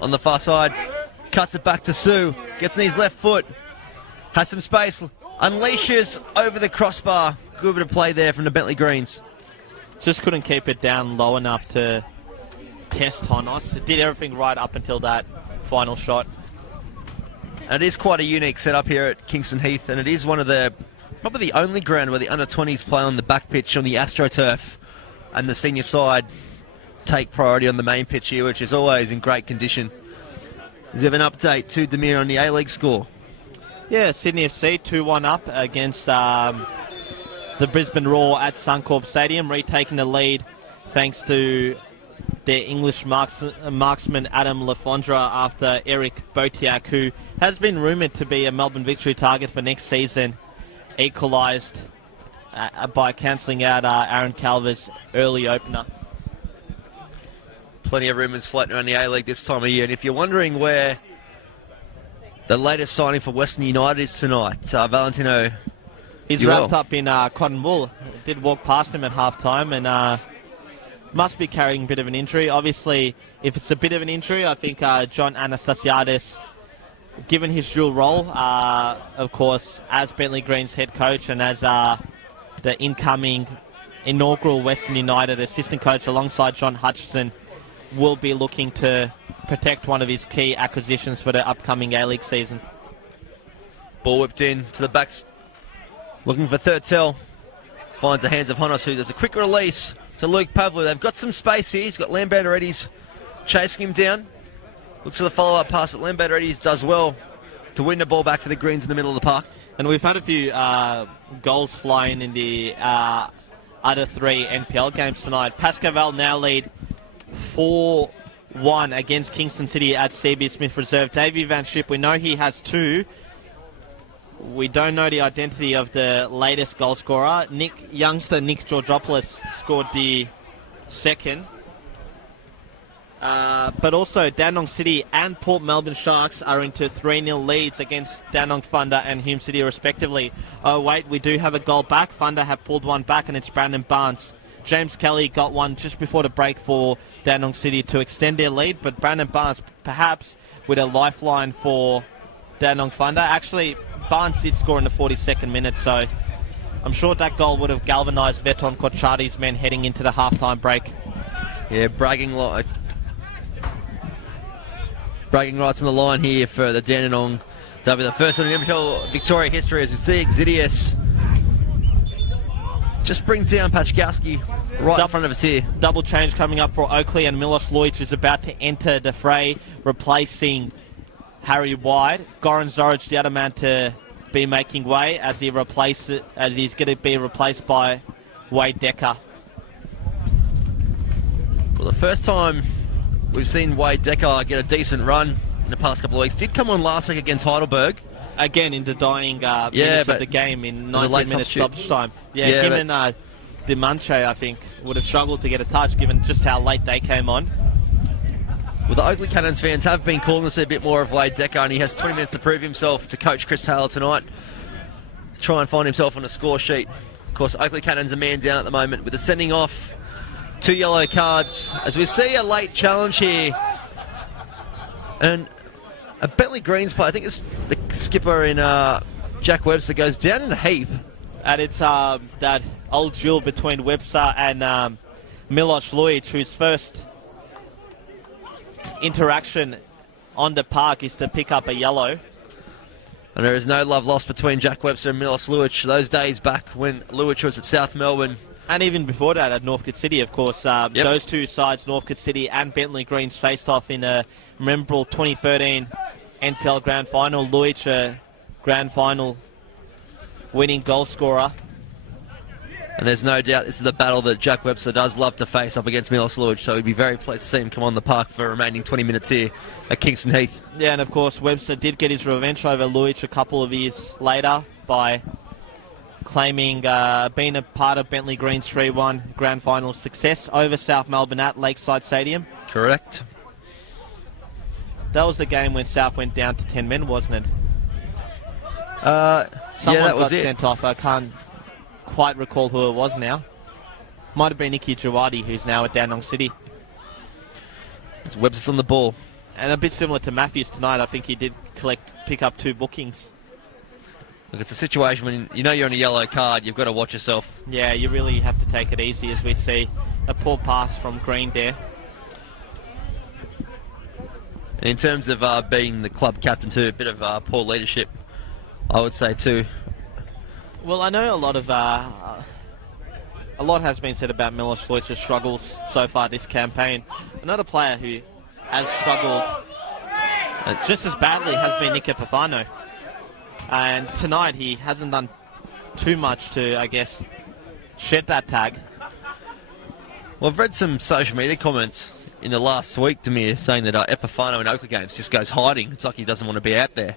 on the far side. Cuts it back to Sue. Gets in his left foot. Has some space. Unleashes over the crossbar. Good bit of play there from the Bentleigh Greens. Just couldn't keep it down low enough to test Honos. It did everything right up until that final shot. And it is quite a unique setup here at Kingston Heath, and it is one of the, probably the only ground where the under-20s play on the back pitch on the AstroTurf, and the senior side take priority on the main pitch here, which is always in great condition. Does you have an update to Demir on the A-League score? Yeah, Sydney FC 2-1 up against the Brisbane Roar at Suncorp Stadium, retaking the lead thanks to their English marksman Adam Lafondra after Eric Botiak, who has been rumoured to be a Melbourne Victory target for next season, equalised by cancelling out Aaron Calver's early opener. Plenty of rumours floating around the A-League this time of year, and if you're wondering where the latest signing for Western United is tonight, Valentino... He's wrapped up in cotton wool. Did walk past him at half-time, and must be carrying a bit of an injury. Obviously, if it's a bit of an injury, I think John Anastasiadis, given his dual role, of course, as Bentleigh Green's head coach and as the incoming inaugural Western United assistant coach alongside John Hutchison, will be looking to protect one of his key acquisitions for the upcoming A-League season. Ball whipped in to the backs, looking for third tell. Finds the hands of Honos, who does a quick release to Luke Pavlou. They've got some space here. He's got Lamberto-Eddies chasing him down. Looks for the follow-up pass, but Lamberto-Eddies does well to win the ball back for the Greens in the middle of the park. And we've had a few goals flying in the other 3 NPL games tonight. Pascoval now lead 4-1 against Kingston City at CB Smith Reserve. Davey Van Schip, we know he has 2. We don't know the identity of the latest goal scorer. Youngster Nick Georgopoulos scored the second. But also Dandenong City and Port Melbourne Sharks are into 3-0 leads against Dandenong Thunder and Hume City respectively. Oh wait, we do have a goal back. Thunder have pulled one back, and it's Brandon Barnes. James Kelly got one just before the break for Dandenong City to extend their lead, but Brandon Barnes perhaps with a lifeline for Dandenong Thunder. Actually, Barnes did score in the 42nd minute, so I'm sure that goal would have galvanised Veton Kochati's men heading into the halftime break. Yeah, bragging rights on the line here for the Dandenong. That'll be the first one in NPL Victoria history, as we see Exidius just bring down Pachkowski right in front of us here. Double change coming up for Oakley, and Milos Lujic is about to enter the fray, replacing Harry White. Goran Zoric, the other man to be making way as he's going to be replaced by Wade Decker. Well, the first time we've seen Wade Decker get a decent run in the past couple of weeks. Did come on last week against Heidelberg. Again, in the dying minutes of the game in 19 minutes stoppage time. Given Dimanche, I think, would have struggled to get a touch given just how late they came on. Well, the Oakley Canons fans have been calling us a bit more of Wade Decker, and he has 20 minutes to prove himself to coach Chris Taylor tonight. Try and find himself on a score sheet. Of course, Oakley Canons a man down at the moment with a sending off, 2 yellow cards. As we see a late challenge here, and a Bentleigh Greens player, I think it's the skipper in Jack Webster, goes down in a heap. And it's that old duel between Webster and Miloš Lujic, whose first interaction on the park is to pick up a yellow. And there is no love lost between Jack Webster and Miloš Lujic. Those days back when Lujic was at South Melbourne. And even before that at Northcote City, of course. Those two sides, Northcote City and Bentleigh Greens, faced off in a memorable 2013 NPL Grand Final. Lujic, a Grand Final winning goal scorer. And there's no doubt this is the battle that Jack Webster does love to face up against Miloš Lujic, so he'd be very pleased to see him come on the park for the remaining 20 minutes here at Kingston Heath. Yeah, and of course Webster did get his revenge over Lujic a couple of years later by claiming being a part of Bentleigh Greens' 3-1 Grand Final success over South Melbourne at Lakeside Stadium. Correct. That was the game when South went down to 10 men, wasn't it? Someone that was got sent off. I can't quite recall who it was now. Might have been Nicky Jawadi, who's now at Dandenong City. It's Webster's on the ball. And a bit similar to Matthews tonight, I think he did pick up 2 bookings. Look, it's a situation when you know you're on a yellow card, you've got to watch yourself. Yeah, you really have to take it easy, as we see a poor pass from Green there. And in terms of being the club captain too, a bit of poor leadership, I would say too. Well, I know a lot has been said about Miloš Lujic's struggles so far this campaign. Another player who has struggled just as badly has been Nick Epifano. And tonight he hasn't done too much to, I guess, shed that tag. Well, I've read some social media comments in the last week to me saying that Epifano in Oakley games just goes hiding. It's like he doesn't want to be out there.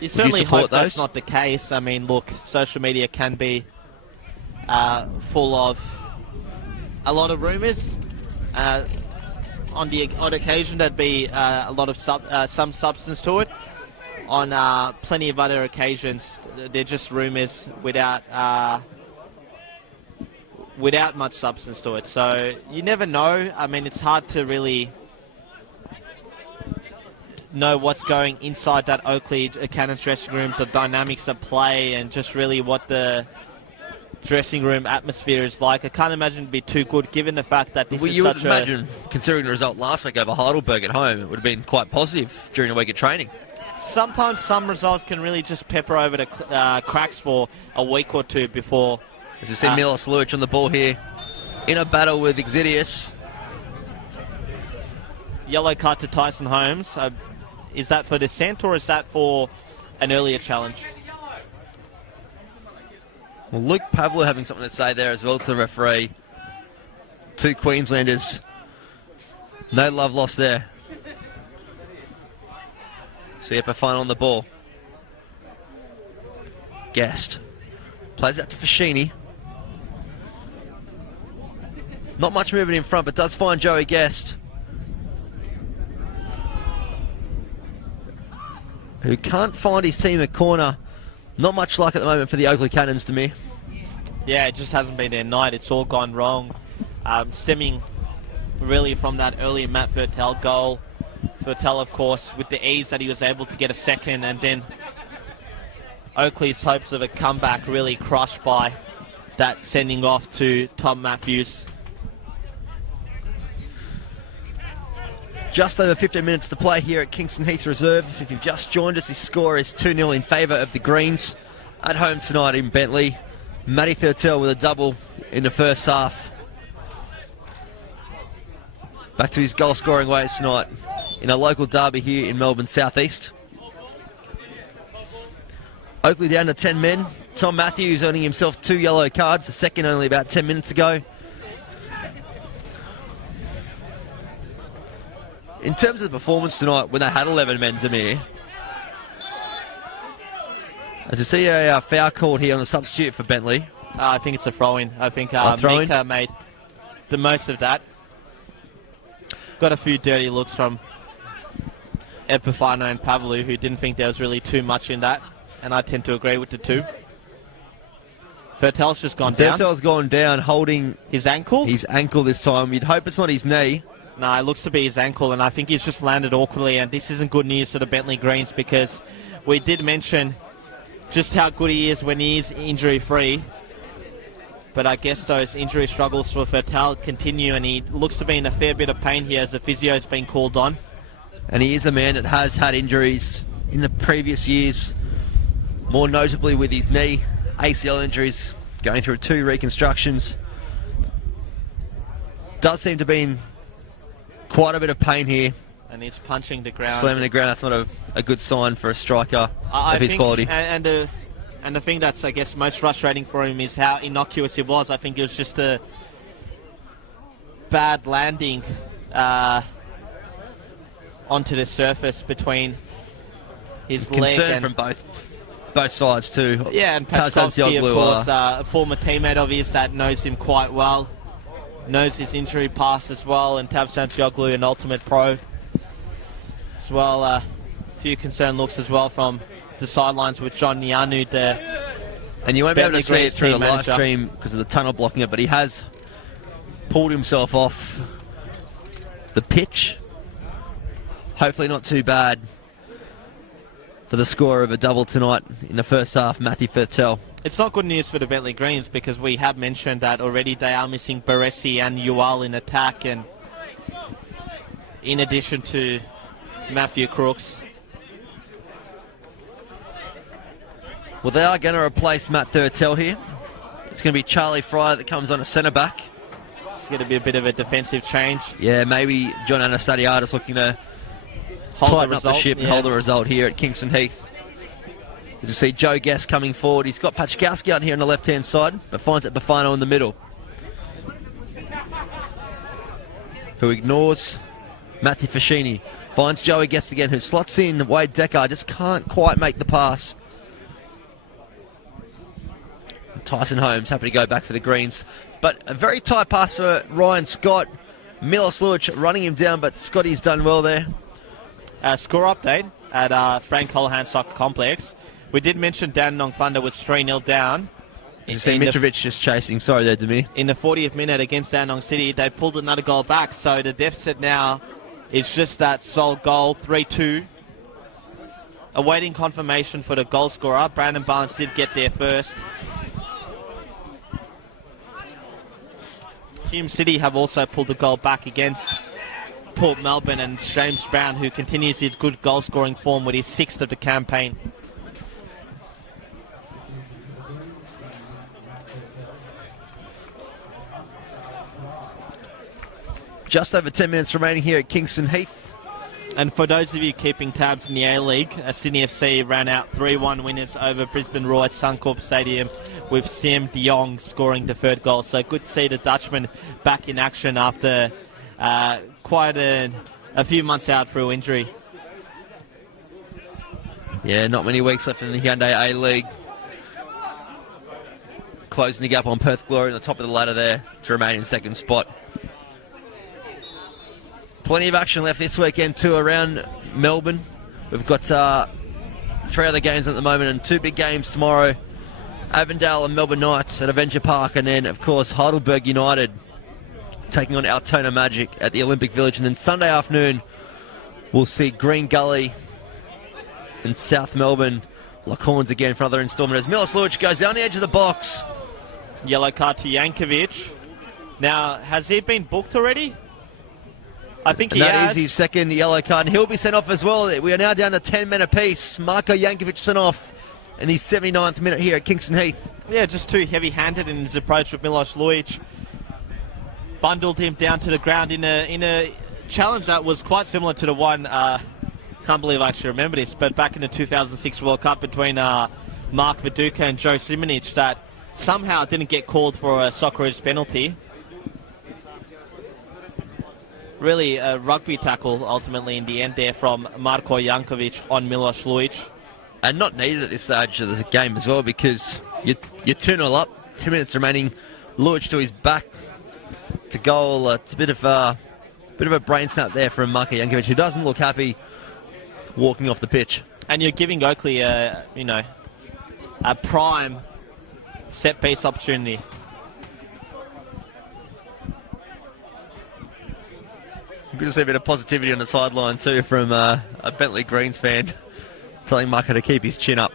You certainly hope that's not the case. I mean, look, social media can be full of a lot of rumours. On occasion, there'd be a lot of some substance to it. On plenty of other occasions, they're just rumours without much substance to it. So you never know. I mean, it's hard to really know what's going inside that Oakley Canons dressing room, the dynamics of play, and just really what the dressing room atmosphere is like. I can't imagine it'd be too good, given the fact that this is you such would imagine, considering the result last week over Heidelberg at home, it would have been quite positive during a week of training. Sometimes some results can really just pepper over the cracks for a week or two before. As we see Miloš Lujic on the ball here, in a battle with Exidius. Yellow card to Tyson Holmes. Is that for dissent or is that for an earlier challenge? Well, Luke Pavlo having something to say there as well to the referee. 2 Queenslanders. No love lost there. See Epifano on the ball. Guest. Plays out to Fashini. Not much movement in front, but does find Joey Guest, who can't find his team at corner. Not much luck at the moment for the Oakley Canons to me. Yeah, it just hasn't been their night. It's all gone wrong. Stemming really from that early Matt Vertel goal. Vertel, of course, with the ease that he was able to get a second, and then Oakley's hopes of a comeback really crushed by that sending off to Tom Matthews. Just over 15 minutes to play here at Kingston Heath Reserve. If you've just joined us, this score is 2-0 in favour of the Greens at home tonight in Bentleigh. Matty Thurtell with a double in the first half. Back to his goal-scoring ways tonight in a local derby here in Melbourne South East. Oakley down to 10 men. Tom Matthews earning himself 2 yellow cards, the second only about 10 minutes ago. In terms of the performance tonight, when they had 11 men to me, as you see a foul called here on the substitute for Bentleigh. I think it's a throw-in. I think throw-in? Mika made the most of that. got a few dirty looks from Epifano and Pavlou, who didn't think there was really too much in that, and I tend to agree with the two. Fertel's just gone down. Fertel's gone down, holding his ankle. His ankle this time. You'd hope it's not his knee. No, it looks to be his ankle, and I think he's just landed awkwardly, and this isn't good news for the Bentleigh Greens, because we did mention just how good he is when he is injury-free. But I guess those injury struggles for Fertel continue, and he looks to be in a fair bit of pain here as the physio's been called on. And he is a man that has had injuries in the previous years, more notably with his knee, ACL injuries, going through 2 reconstructions. Does seem to be in quite a bit of pain here. And he's punching the ground. Slamming the ground, that's not a good sign for a striker of his quality. And the thing that's, I guess, most frustrating for him is how innocuous it was. I think it was just a bad landing onto the surface between his leg concern and... from both sides too. Yeah, and Paskovsky, of course, a former teammate of his that knows him quite well, knows his injury past as well, and Santiago, an ultimate pro as well. A few concerned looks as well from the sidelines with John Nianu, and you won't be able to see it through the live manager. stream because of the tunnel blocking it, but he has pulled himself off the pitch. Hopefully not too bad for the scorer of a double tonight in the first half, Matthew Fertel. It's not good news for the Bentleigh Greens, because we have mentioned that already they are missing Baresi and Ual in attack, and in addition to Matthew Crooks. Well, they are going to replace Matt Fertel here. It's going to be Charlie Fryer that comes on a centre-back. It's going to be a bit of a defensive change. Yeah, maybe John Anastasiadis looking to tighten up the ship and hold the result here at Kingston Heath. As you see Joe Guest coming forward. He's got Pachkowski out here on the left-hand side, but finds it Bafano in the middle, who ignores Matthew Fascini. Finds Joey Guest again, who slots in Wade Decker, just can't quite make the pass. Tyson Holmes happy to go back for the Greens, but a very tight pass for Ryan Scott. Milos Lujic running him down, but Scotty's done well there. Score update at Frank Holohan Soccer Complex. We did mention Dandenong Thunder was 3-0 down. You see Mitrovic just chasing. Sorry there, Demir. In the 40th minute against Dandenong City, they pulled another goal back. So the deficit now is just that sole goal, 3-2. Awaiting confirmation for the goal scorer. Brandon Barnes did get there first. Hume City have also pulled the goal back against Port Melbourne, and James Brown, who continues his good goal scoring form with his 6th of the campaign. Just over 10 minutes remaining here at Kingston Heath. And for those of you keeping tabs in the A-League, Sydney FC ran out 3-1 winners over Brisbane Roar at Suncorp Stadium, with Sam de Jong scoring the 3rd goal. So good to see the Dutchman back in action after quite a few months out through injury. Yeah, not many weeks left in the Hyundai A-League. Closing the gap on Perth Glory on the top of the ladder there to remain in 2nd spot. Plenty of action left this weekend too around Melbourne. We've got 3 other games at the moment and 2 big games tomorrow. Avondale and Melbourne Knights at Avenger Park, and then of course Heidelberg United taking on Altona Magic at the Olympic Village. And then Sunday afternoon we'll see Green Gully and South Melbourne lock horns again for another instalment as Milos Lujic goes down the edge of the box. Yellow card to Jankovic. Now, has he been booked already? I think he has. That is his 2nd yellow card, and he'll be sent off as well. We are now down to 10 men apiece. Marko Jankovic sent off in the 79th minute here at Kingston Heath. Yeah, just too heavy-handed in his approach with Milos Lujic. Bundled him down to the ground in a challenge that was quite similar to the one, can't believe I actually remember this, but back in the 2006 World Cup between Mark Viduka and Joe Simonic, that somehow didn't get called for a Socceroos penalty. Really a rugby tackle ultimately in the end there from Marko Jankovic on Milos Lujic. And not needed at this stage of the game as well, because you're 2-0 up, 2 minutes remaining. Lujic to his back to goal. It's a bit of Bit of a brain snap there from Marko Jankovic, who doesn't look happy walking off the pitch. And you're giving Oakley a prime set-piece opportunity. Good to see a bit of positivity on the sideline too from a Bentleigh Greens fan, telling Marko to keep his chin up.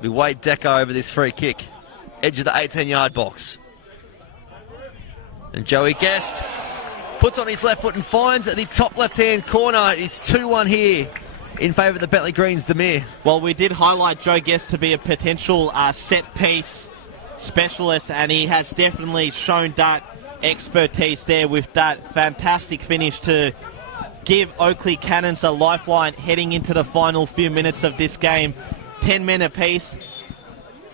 Be Wade Decker over this free kick. Edge of the 18-yard box. And Joey Guest puts on his left foot and finds at the top left-hand corner. It's 2-1 here in favour of the Bentleigh Greens, Demir. Well, we did highlight Joe Guest to be a potential set-piece specialist, and he has definitely shown that expertise there with that fantastic finish to give Oakley Canons a lifeline heading into the final few minutes of this game. 10 men apiece.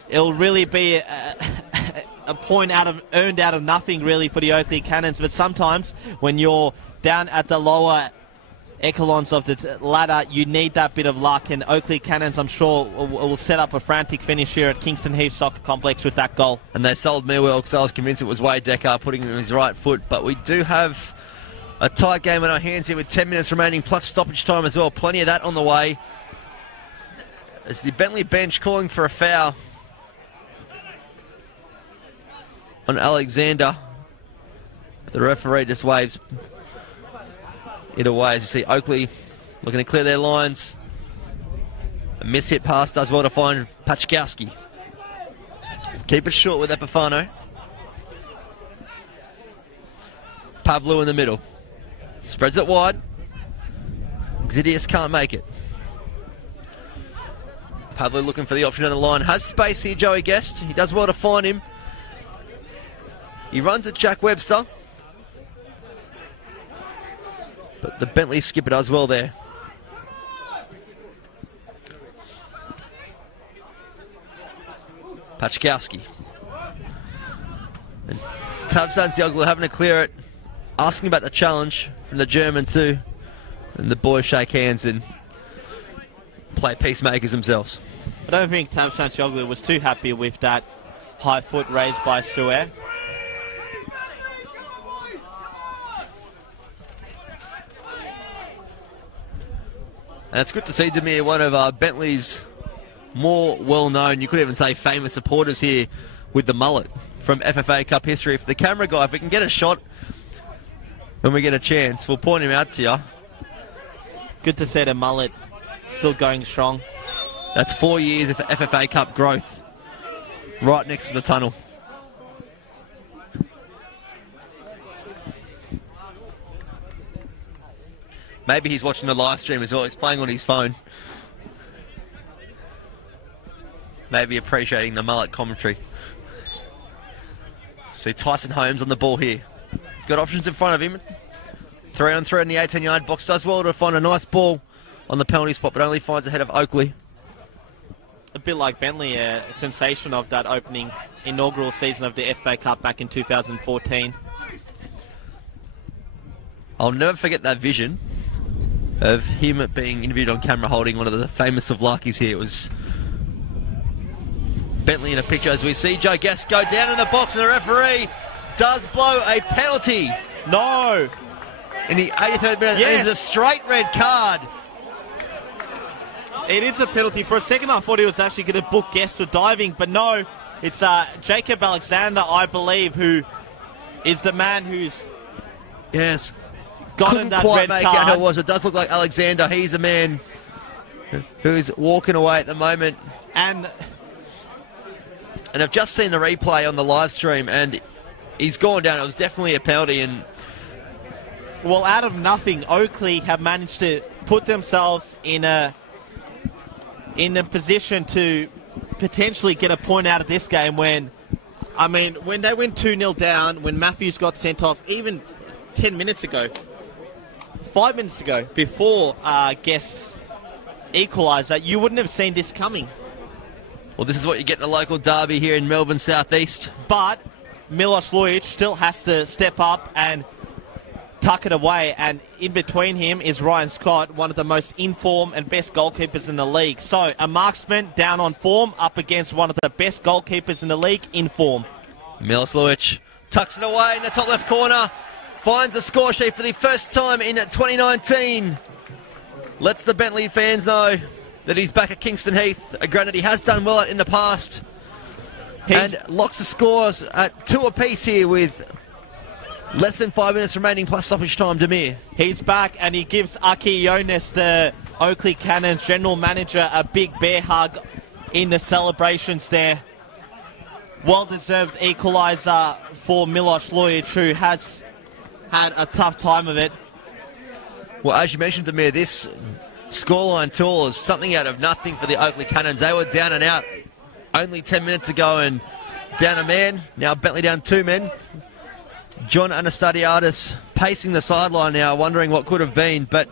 It'll really be a point earned out of nothing really for the Oakley Canons, but sometimes when you're down at the lower echelons of the ladder, you need that bit of luck, and Oakley Canons, I'm sure, will set up a frantic finish here at Kingston Heath Soccer Complex with that goal. And they sold me well because I was convinced it was Wade Decker putting it on his right foot, but we do have a tight game on our hands here with 10 minutes remaining plus stoppage time as well. Plenty of that on the way. As the Bentleigh bench calling for a foul on Alexander. The referee just waves it away as we see Oakley looking to clear their lines. A miss-hit pass does well to find Pachkowski. Keep it short with Epifano. Pavlou in the middle. Spreads it wide. Xidias can't make it. Pavlou looking for the option on the line. Has space here, Joey Guest. He does well to find him. He runs at Jack Webster. But the Bentleigh skipper does well there. Pachkowski. And Tabzan having to clear it. Asking about the challenge from the German too. And the boys shake hands and play peacemakers themselves. I don't think Tabzan was too happy with that high foot raised by Suer. And it's good to see Demir, one of Bentleigh's more well-known, you could even say famous supporters here with the mullet from FFA Cup history. For the camera guy, if we can get a shot when we get a chance, we'll point him out to you. Good to see the mullet still going strong. That's 4 years of FFA Cup growth right next to the tunnel. Maybe he's watching the live stream as well. He's playing on his phone. Maybe appreciating the mullet commentary. See Tyson Holmes on the ball here. He's got options in front of him. 3-on-3 in the 18-yard box. Does well to find a nice ball on the penalty spot, but only finds ahead of Oakley. A bit like Bentleigh, a sensation of that opening inaugural season of the FA Cup back in 2014. I'll never forget that vision of him being interviewed on camera holding one of the famous of Larkies here. It was Bentleigh in a picture as we see Joe Guest go down in the box, and the referee does blow a penalty. No! In the 83rd minute, yes. It is a straight red card. It is a penalty. For a second I thought he was actually going to book Guest for diving, but no, it's Jacob Alexander, I believe, who is the man who's couldn't that quite red make card. out who it was. It does look like Alexander. He's the man who's walking away at the moment. And I've just seen the replay on the live stream, and he's gone down. It was definitely a penalty. And well, out of nothing, Oakley have managed to put themselves in a position to potentially get a point out of this game when they went 2-0 down, when Matthews got sent off, even 10 minutes ago, 5 minutes ago, before Guest equalised, that you wouldn't have seen this coming. Well, this is what you get in a local derby here in Melbourne Southeast. But Milos Lujic still has to step up and tuck it away, and in between him is Ryan Scott, one of the most in-form and best goalkeepers in the league. So, a marksman down on form up against one of the best goalkeepers in the league in form. Milos Lujic tucks it away in the top left corner. Finds a score sheet for the first time in 2019. Lets the Bentleigh fans know that he's back at Kingston Heath, a ground that he has done well at in the past. And locks the scores at 2 apiece here with less than 5 minutes remaining plus stoppage time. Demir. He's back and he gives Aki Jonas, the Oakley Canons general manager, a big bear hug in the celebrations there. Well-deserved equaliser for Milos Lujic, who has had a tough time of it. Well, as you mentioned, Demir, this scoreline tool is something out of nothing for the Oakley Canons. They were down and out only 10 minutes ago and down a man. Now Bentleigh down 2 men. John Anastasiadis pacing the sideline now, wondering what could have been. But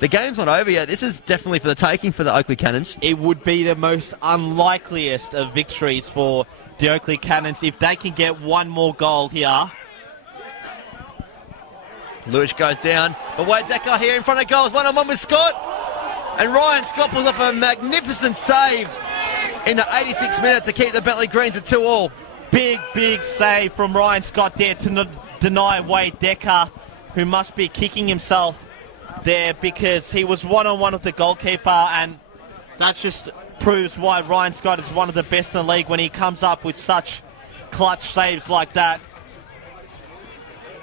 the game's not over yet. This is definitely for the taking for the Oakley Canons. It would be the most unlikeliest of victories for the Oakley Canons if they can get one more goal here. Lujic goes down, but Wade Decker here in front of goals, 1-on-1 with Scott. And Ryan Scott pulls off a magnificent save in the 86th minute to keep the Bentleigh Greens at 2-2. Big save from Ryan Scott there to deny Wade Decker, who must be kicking himself there because he was 1-on-1 with the goalkeeper, and that just proves why Ryan Scott is one of the best in the league when he comes up with such clutch saves like that.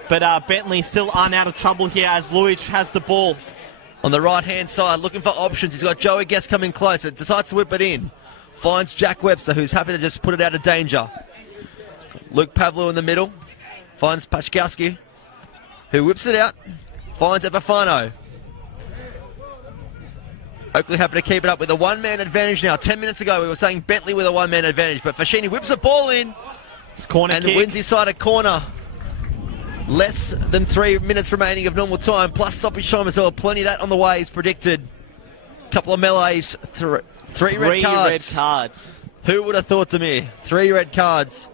But Bentleigh still aren't out of trouble here as Lujic has the ball. On the right-hand side, looking for options. He's got Joey Guest coming close, but decides to whip it in. Finds Jack Webster, who's happy to just put it out of danger. Luke Pavlou in the middle. Finds Pachkowski, who whips it out. Finds Epifano. Oakley happy to keep it up with a one-man advantage now. 10 minutes ago, we were saying Bentleigh with a one-man advantage, but Fashini whips the ball in. It's corner and kick. wins his side a corner. Less than 3 minutes remaining of normal time, plus stoppage time as well. Plenty of that on the way, as predicted. Couple of melees, three red cards. Who would have thought, Demir? 3 red cards.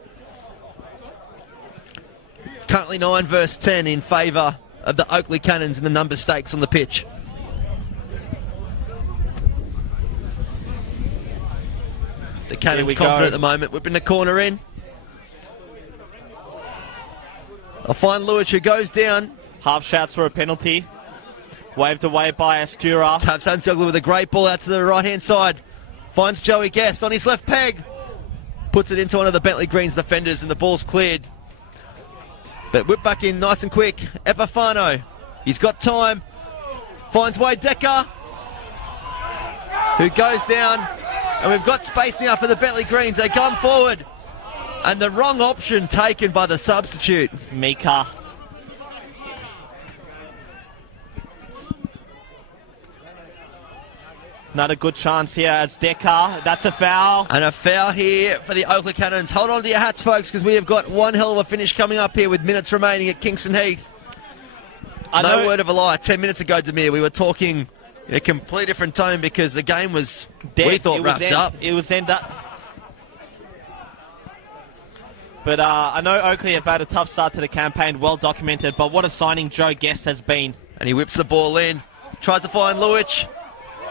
Currently 9 versus 10 in favour of the Oakley Canons in the number stakes on the pitch. The Canons confident at the moment, whipping the corner in. I'll find Lujic, who goes down. Half shouts for a penalty. Waved away by Astura. Tabs with a great ball out to the right-hand side. Finds Joey Guest on his left peg. Puts it into one of the Bentleigh Greens defenders and the ball's cleared. But whip back in nice and quick. Epifano. He's got time. Finds Wade Decker, who goes down. And we've got space now for the Bentleigh Greens. They come forward. And the wrong option taken by the substitute. Mika. Not a good chance here as Decker. That's a foul. And a foul here for the Oakley Canons. Hold on to your hats, folks, because we have got one hell of a finish coming up here with minutes remaining at Kingston Heath. No word of a lie. 10 minutes ago, Demir, we were talking in a completely different tone because the game was, we thought, wrapped up. It was end up. But I know Oakley have had a tough start to the campaign, well documented, but what a signing Joe Guest has been. And he whips the ball in, tries to find Lujic.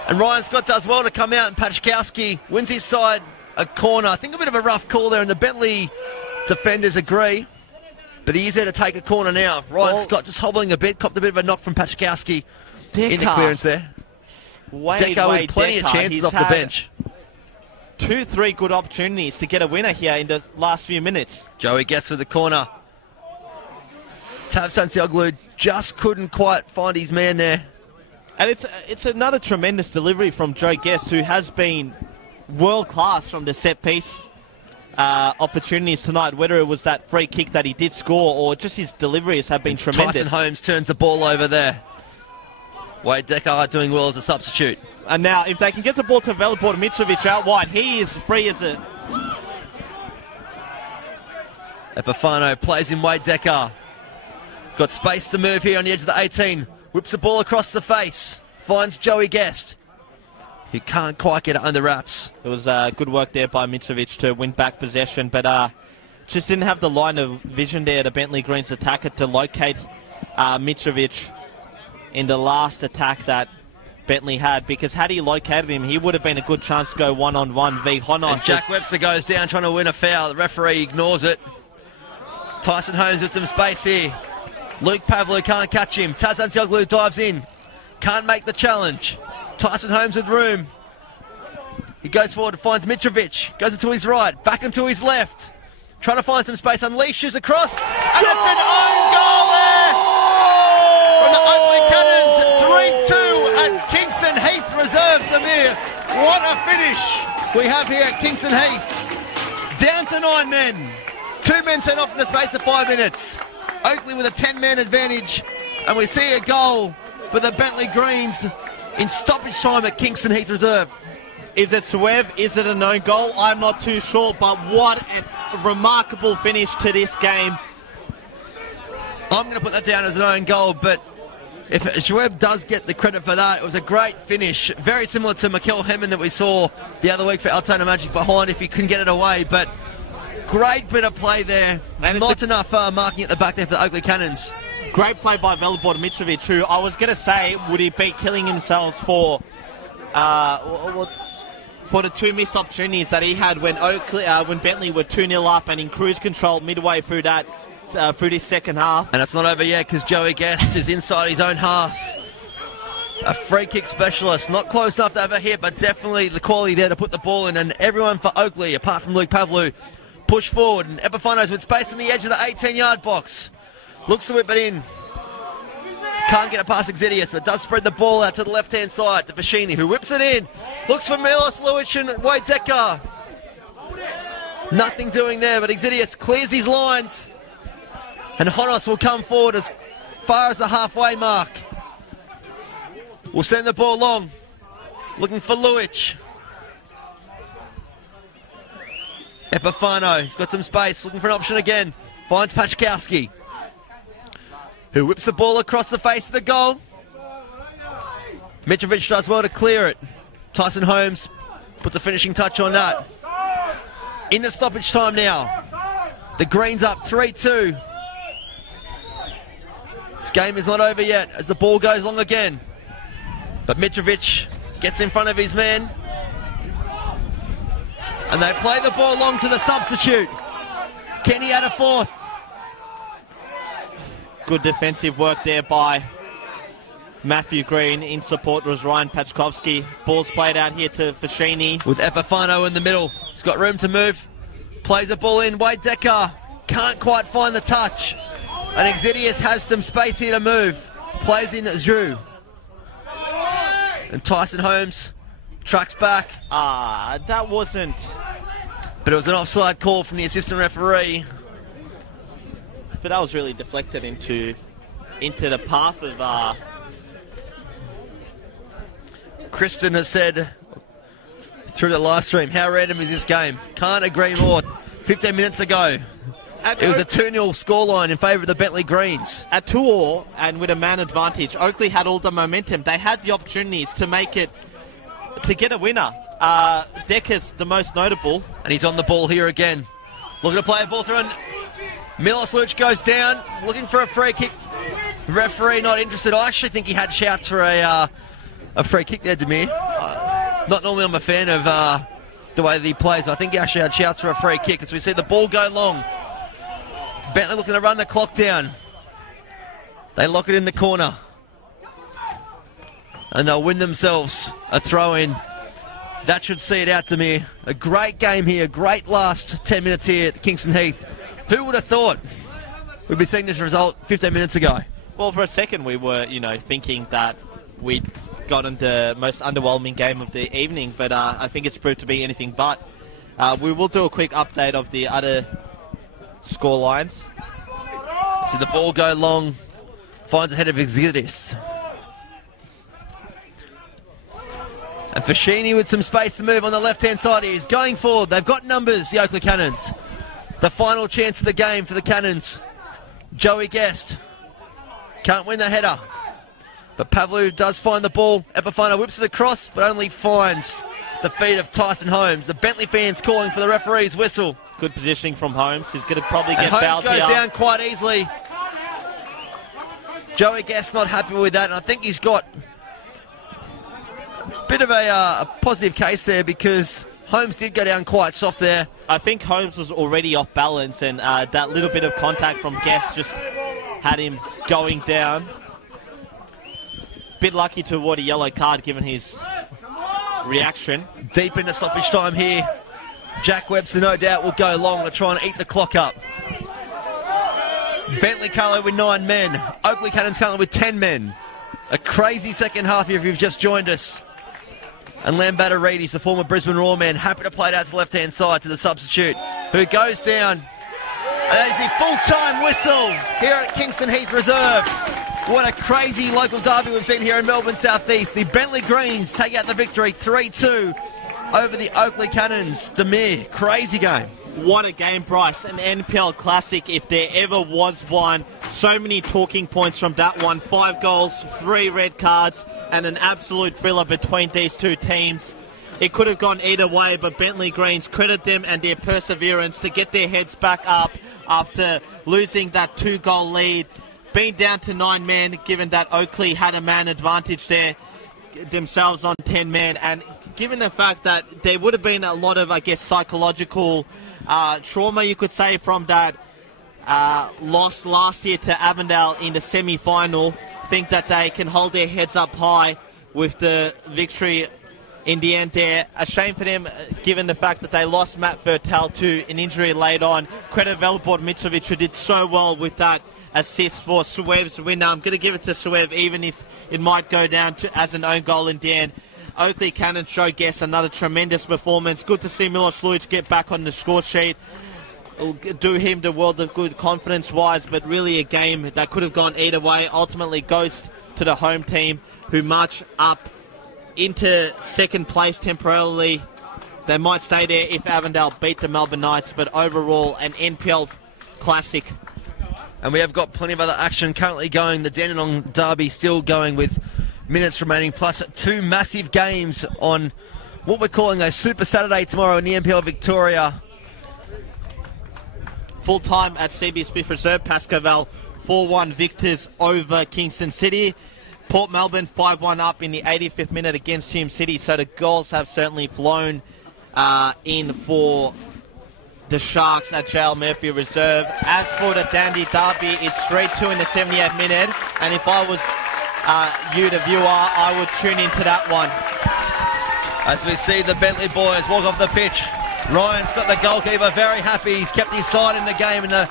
And Ryan Scott does well to come out, and Pachkowski wins his side a corner. I think a bit of a rough call there, and the Bentleigh defenders agree. But he is there to take a corner now. Ryan Scott just hobbling a bit, copped a bit of a knock from Pachkowski in the clearance there. Decker with plenty of chances off the bench. 2-3 good opportunities to get a winner here in the last few minutes. Joey gets for the corner. Tavsansioglu just couldn't quite find his man there. And it's another tremendous delivery from Joe Guest, who has been world-class from the set-piece opportunities tonight, whether it was that free kick that he did score or just his deliveries have been tremendous. Tyson Holmes turns the ball over there. Wade Decker doing well as a substitute. And now, if they can get the ball to Velibor Mitrovic out wide, he is free as a... Epifano plays in Wade Decker. Got space to move here on the edge of the 18. Whips the ball across the face. Finds Joey Guest. He can't quite get it under wraps. It was good work there by Mitrovic to win back possession, but just didn't have the line of vision there to Bentleigh Greens attacker to locate Mitrovic in the last attack that Bentleigh had, because had he located him, he would have been a good chance to go one-on-one v Honos. And Jack Webster goes down trying to win a foul. The referee ignores it. Tyson Holmes with some space here. Luke Pavlou can't catch him. Tazan Sioglu dives in. Can't make the challenge. Tyson Holmes with room. He goes forward, finds Mitrovic. Goes into his right, back into his left. Trying to find some space, unleashes across. And it's an own goal there from the Oakley Canons. 3-2 at Kingston Heath Reserve, Demir. What a finish we have here at Kingston Heath. Down to 9 men. 2 men sent off in the space of 5 minutes. Oakley with a 10-man advantage. And we see a goal for the Bentleigh Greens in stoppage time at Kingston Heath Reserve. Is it Swev? Is it a known goal? I'm not too sure, but what a remarkable finish to this game. I'm going to put that down as an own goal, but if Schweb does get the credit for that, it was a great finish. Very similar to Mikel Hemmon that we saw the other week for Altona Magic behind if he couldn't get it away, but great bit of play there. And not enough marking at the back there for the Oakley Canons. Great play by Velibor Mitrovic, who I was going to say, would he be killing himself for the 2 missed opportunities that he had when Bentleigh were 2-0 up and in cruise control midway through that through this second half. And it's not over yet because Joey Guest is inside his own half. A free kick specialist, not close enough to have a hit, but definitely the quality there to put the ball in. And everyone for Oakley, apart from Luke Pavlou, push forward. And Epiphanos with space on the edge of the 18-yard box. Looks to whip it in. Can't get it past Exidius, but does spread the ball out to the left-hand side to Fashini, who whips it in. Looks for Milos Luic and Wade Decker. Nothing doing there, but Exidius clears his lines. And Honos will come forward as far as the halfway mark. Will send the ball long. Looking for Luic. Epifano, he's got some space, looking for an option again. Finds Pachkowski, who whips the ball across the face of the goal. Mitrovic does well to clear it. Tyson Holmes puts a finishing touch on that. In the stoppage time now. The Greens up 3-2. This game is not over yet as the ball goes long again. But Mitrovic gets in front of his man. And they play the ball long to the substitute. Kenny at a fourth. Good defensive work there by Matthew Green. In support was Ryan Pachkovsky. Ball's played out here to Fashini. With Epifano in the middle. He's got room to move. Plays the ball in. Wade Decker can't quite find the touch. And Exidius has some space here to move. Plays in Zhu. And Tyson Holmes trucks back. That wasn't... But it was an offside call from the assistant referee. But that was really deflected into the path of... Kristen has said through the live stream, how random is this game? Can't agree more. 15 minutes ago, it was a 2-0 scoreline in favour of the Bentleigh Greens. At 2-2 and with a man advantage, Oakley had all the momentum. They had the opportunities to make it, to get a winner. Decker's the most notable. And he's on the ball here again. Looking to play a ball through, and Milos Luch goes down, looking for a free kick. Referee not interested. I actually think he had shouts for a free kick there, Demir. Not normally I'm a fan of the way that he plays, but I think he actually had shouts for a free kick as we see the ball go long. Bentleigh looking to run the clock down. They lock it in the corner. And they'll win themselves a throw-in. That should see it out, Demir. A great game here, great last 10 minutes here at Kingston Heath. Who would have thought we'd be seeing this result 15 minutes ago? Well, for a second we were, thinking that we'd gotten the most underwhelming game of the evening, but I think it's proved to be anything but. We will do a quick update of the other score lines. See the ball go long, finds ahead of Exidius. And Fashini with some space to move on the left-hand side. He's going forward. They've got numbers, the Oakley Canons. The final chance of the game for the Canons. Joey Guest can't win the header. But Pavlou does find the ball. Epifano whips it across, but only finds the feet of Tyson Holmes. The Bentleigh fans calling for the referee's whistle. Good positioning from Holmes. He's going to probably get Holmes fouled goes here. down quite easily. Joey Guest not happy with that, and I think he's got a bit of a positive case there because Holmes did go down quite soft there. I think Holmes was already off balance, and that little bit of contact from Guest just had him going down. Bit lucky to award a yellow card given his reaction. Deep into stoppage time here. Jack Webster, no doubt, will go long to try and eat the clock up. Bentleigh currently with 9 men. Oakley Canons currently with 10 men. A crazy second half here if you've just joined us. And Lambada Reid, he's the former Brisbane Roar man, happy to play it out to the left-hand side to the substitute, who goes down. And that is the full-time whistle here at Kingston Heath Reserve. What a crazy local derby we've seen here in Melbourne South East. The Bentleigh Greens take out the victory 3-2 over the Oakley Canons. Demir, crazy game. What a game, Bryce. An NPL classic if there ever was one. So many talking points from that one. 5 goals, 3 red cards, and an absolute thriller between these two teams. It could have gone either way, but Bentleigh Greens credit them and their perseverance to get their heads back up after losing that 2-goal lead. Being down to 9 men, given that Oakley had a man advantage there, themselves on 10 men, and given the fact that there would have been a lot of, I guess, psychological trauma, you could say, from that loss last year to Avondale in the semi-final. Think that they can hold their heads up high with the victory in the end there. A shame for them, given the fact that they lost Matt Fertel to an injury late on. Credit Velibor Mitrovic, who did so well with that assist for Suev's win. I'm going to give it to Suev, even if it might go down as an own goal in the end. Oakley Canons show Guess another tremendous performance. Good to see Milos Lujic get back on the score sheet. It'll do him the world of good confidence-wise, but really a game that could have gone either way. Ultimately goes to the home team, who march up into second place temporarily. They might stay there if Avondale beat the Melbourne Knights, but overall an NPL classic. And we have got plenty of other action currently going. The Dandenong derby still going with minutes remaining, plus 2 massive games on what we're calling a Super Saturday tomorrow in the NPL Victoria. Full time at CB Smith Reserve, Pascoval 4-1 victors over Kingston City. Port Melbourne 5-1 up in the 85th minute against Hume City, so the goals have certainly flown in for the Sharks at JL Murphy Reserve. As for the Dandy derby, it's 3-2 in the 78th minute, and if I was you, the viewer, I would tune into that one. As we see the Bentleigh boys walk off the pitch, Ryan's got the goalkeeper very happy. He's kept his side in the game in the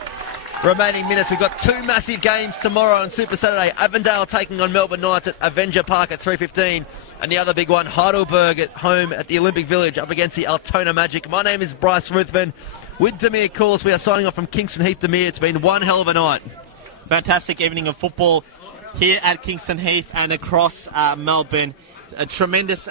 remaining minutes. We've got 2 massive games tomorrow on Super Saturday. Avondale taking on Melbourne Knights at Avenger Park at 3:15. And the other big one, Heidelberg at home at the Olympic Village up against the Altona Magic. My name is Bryce Ruthven. With Demir Course, we are signing off from Kingston Heath. Demir, it's been one hell of a night. Fantastic evening of football here at Kingston Heath and across Melbourne. A tremendous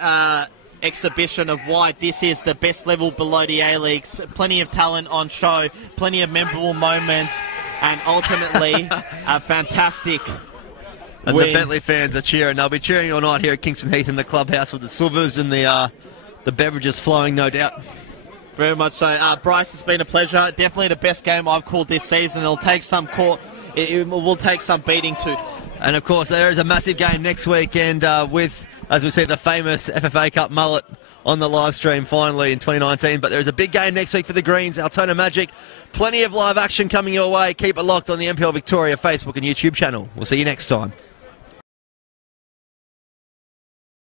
exhibition of why this is the best level below the A-Leagues. Plenty of talent on show, plenty of memorable moments, and ultimately a fantastic and win. The Bentleigh fans are cheering. They'll be cheering all night here at Kingston Heath in the clubhouse with the silvers and the beverages flowing, no doubt. Very much so. Bryce, it's been a pleasure. Definitely the best game I've called this season. It'll take some it will take some beating too. And of course, there is a massive game next weekend with, as we see, the famous FFA Cup mullet on the live stream finally in 2019. But there's a big game next week for the Greens, Altona Magic. Plenty of live action coming your way. Keep it locked on the NPL Victoria Facebook and YouTube channel. We'll see you next time.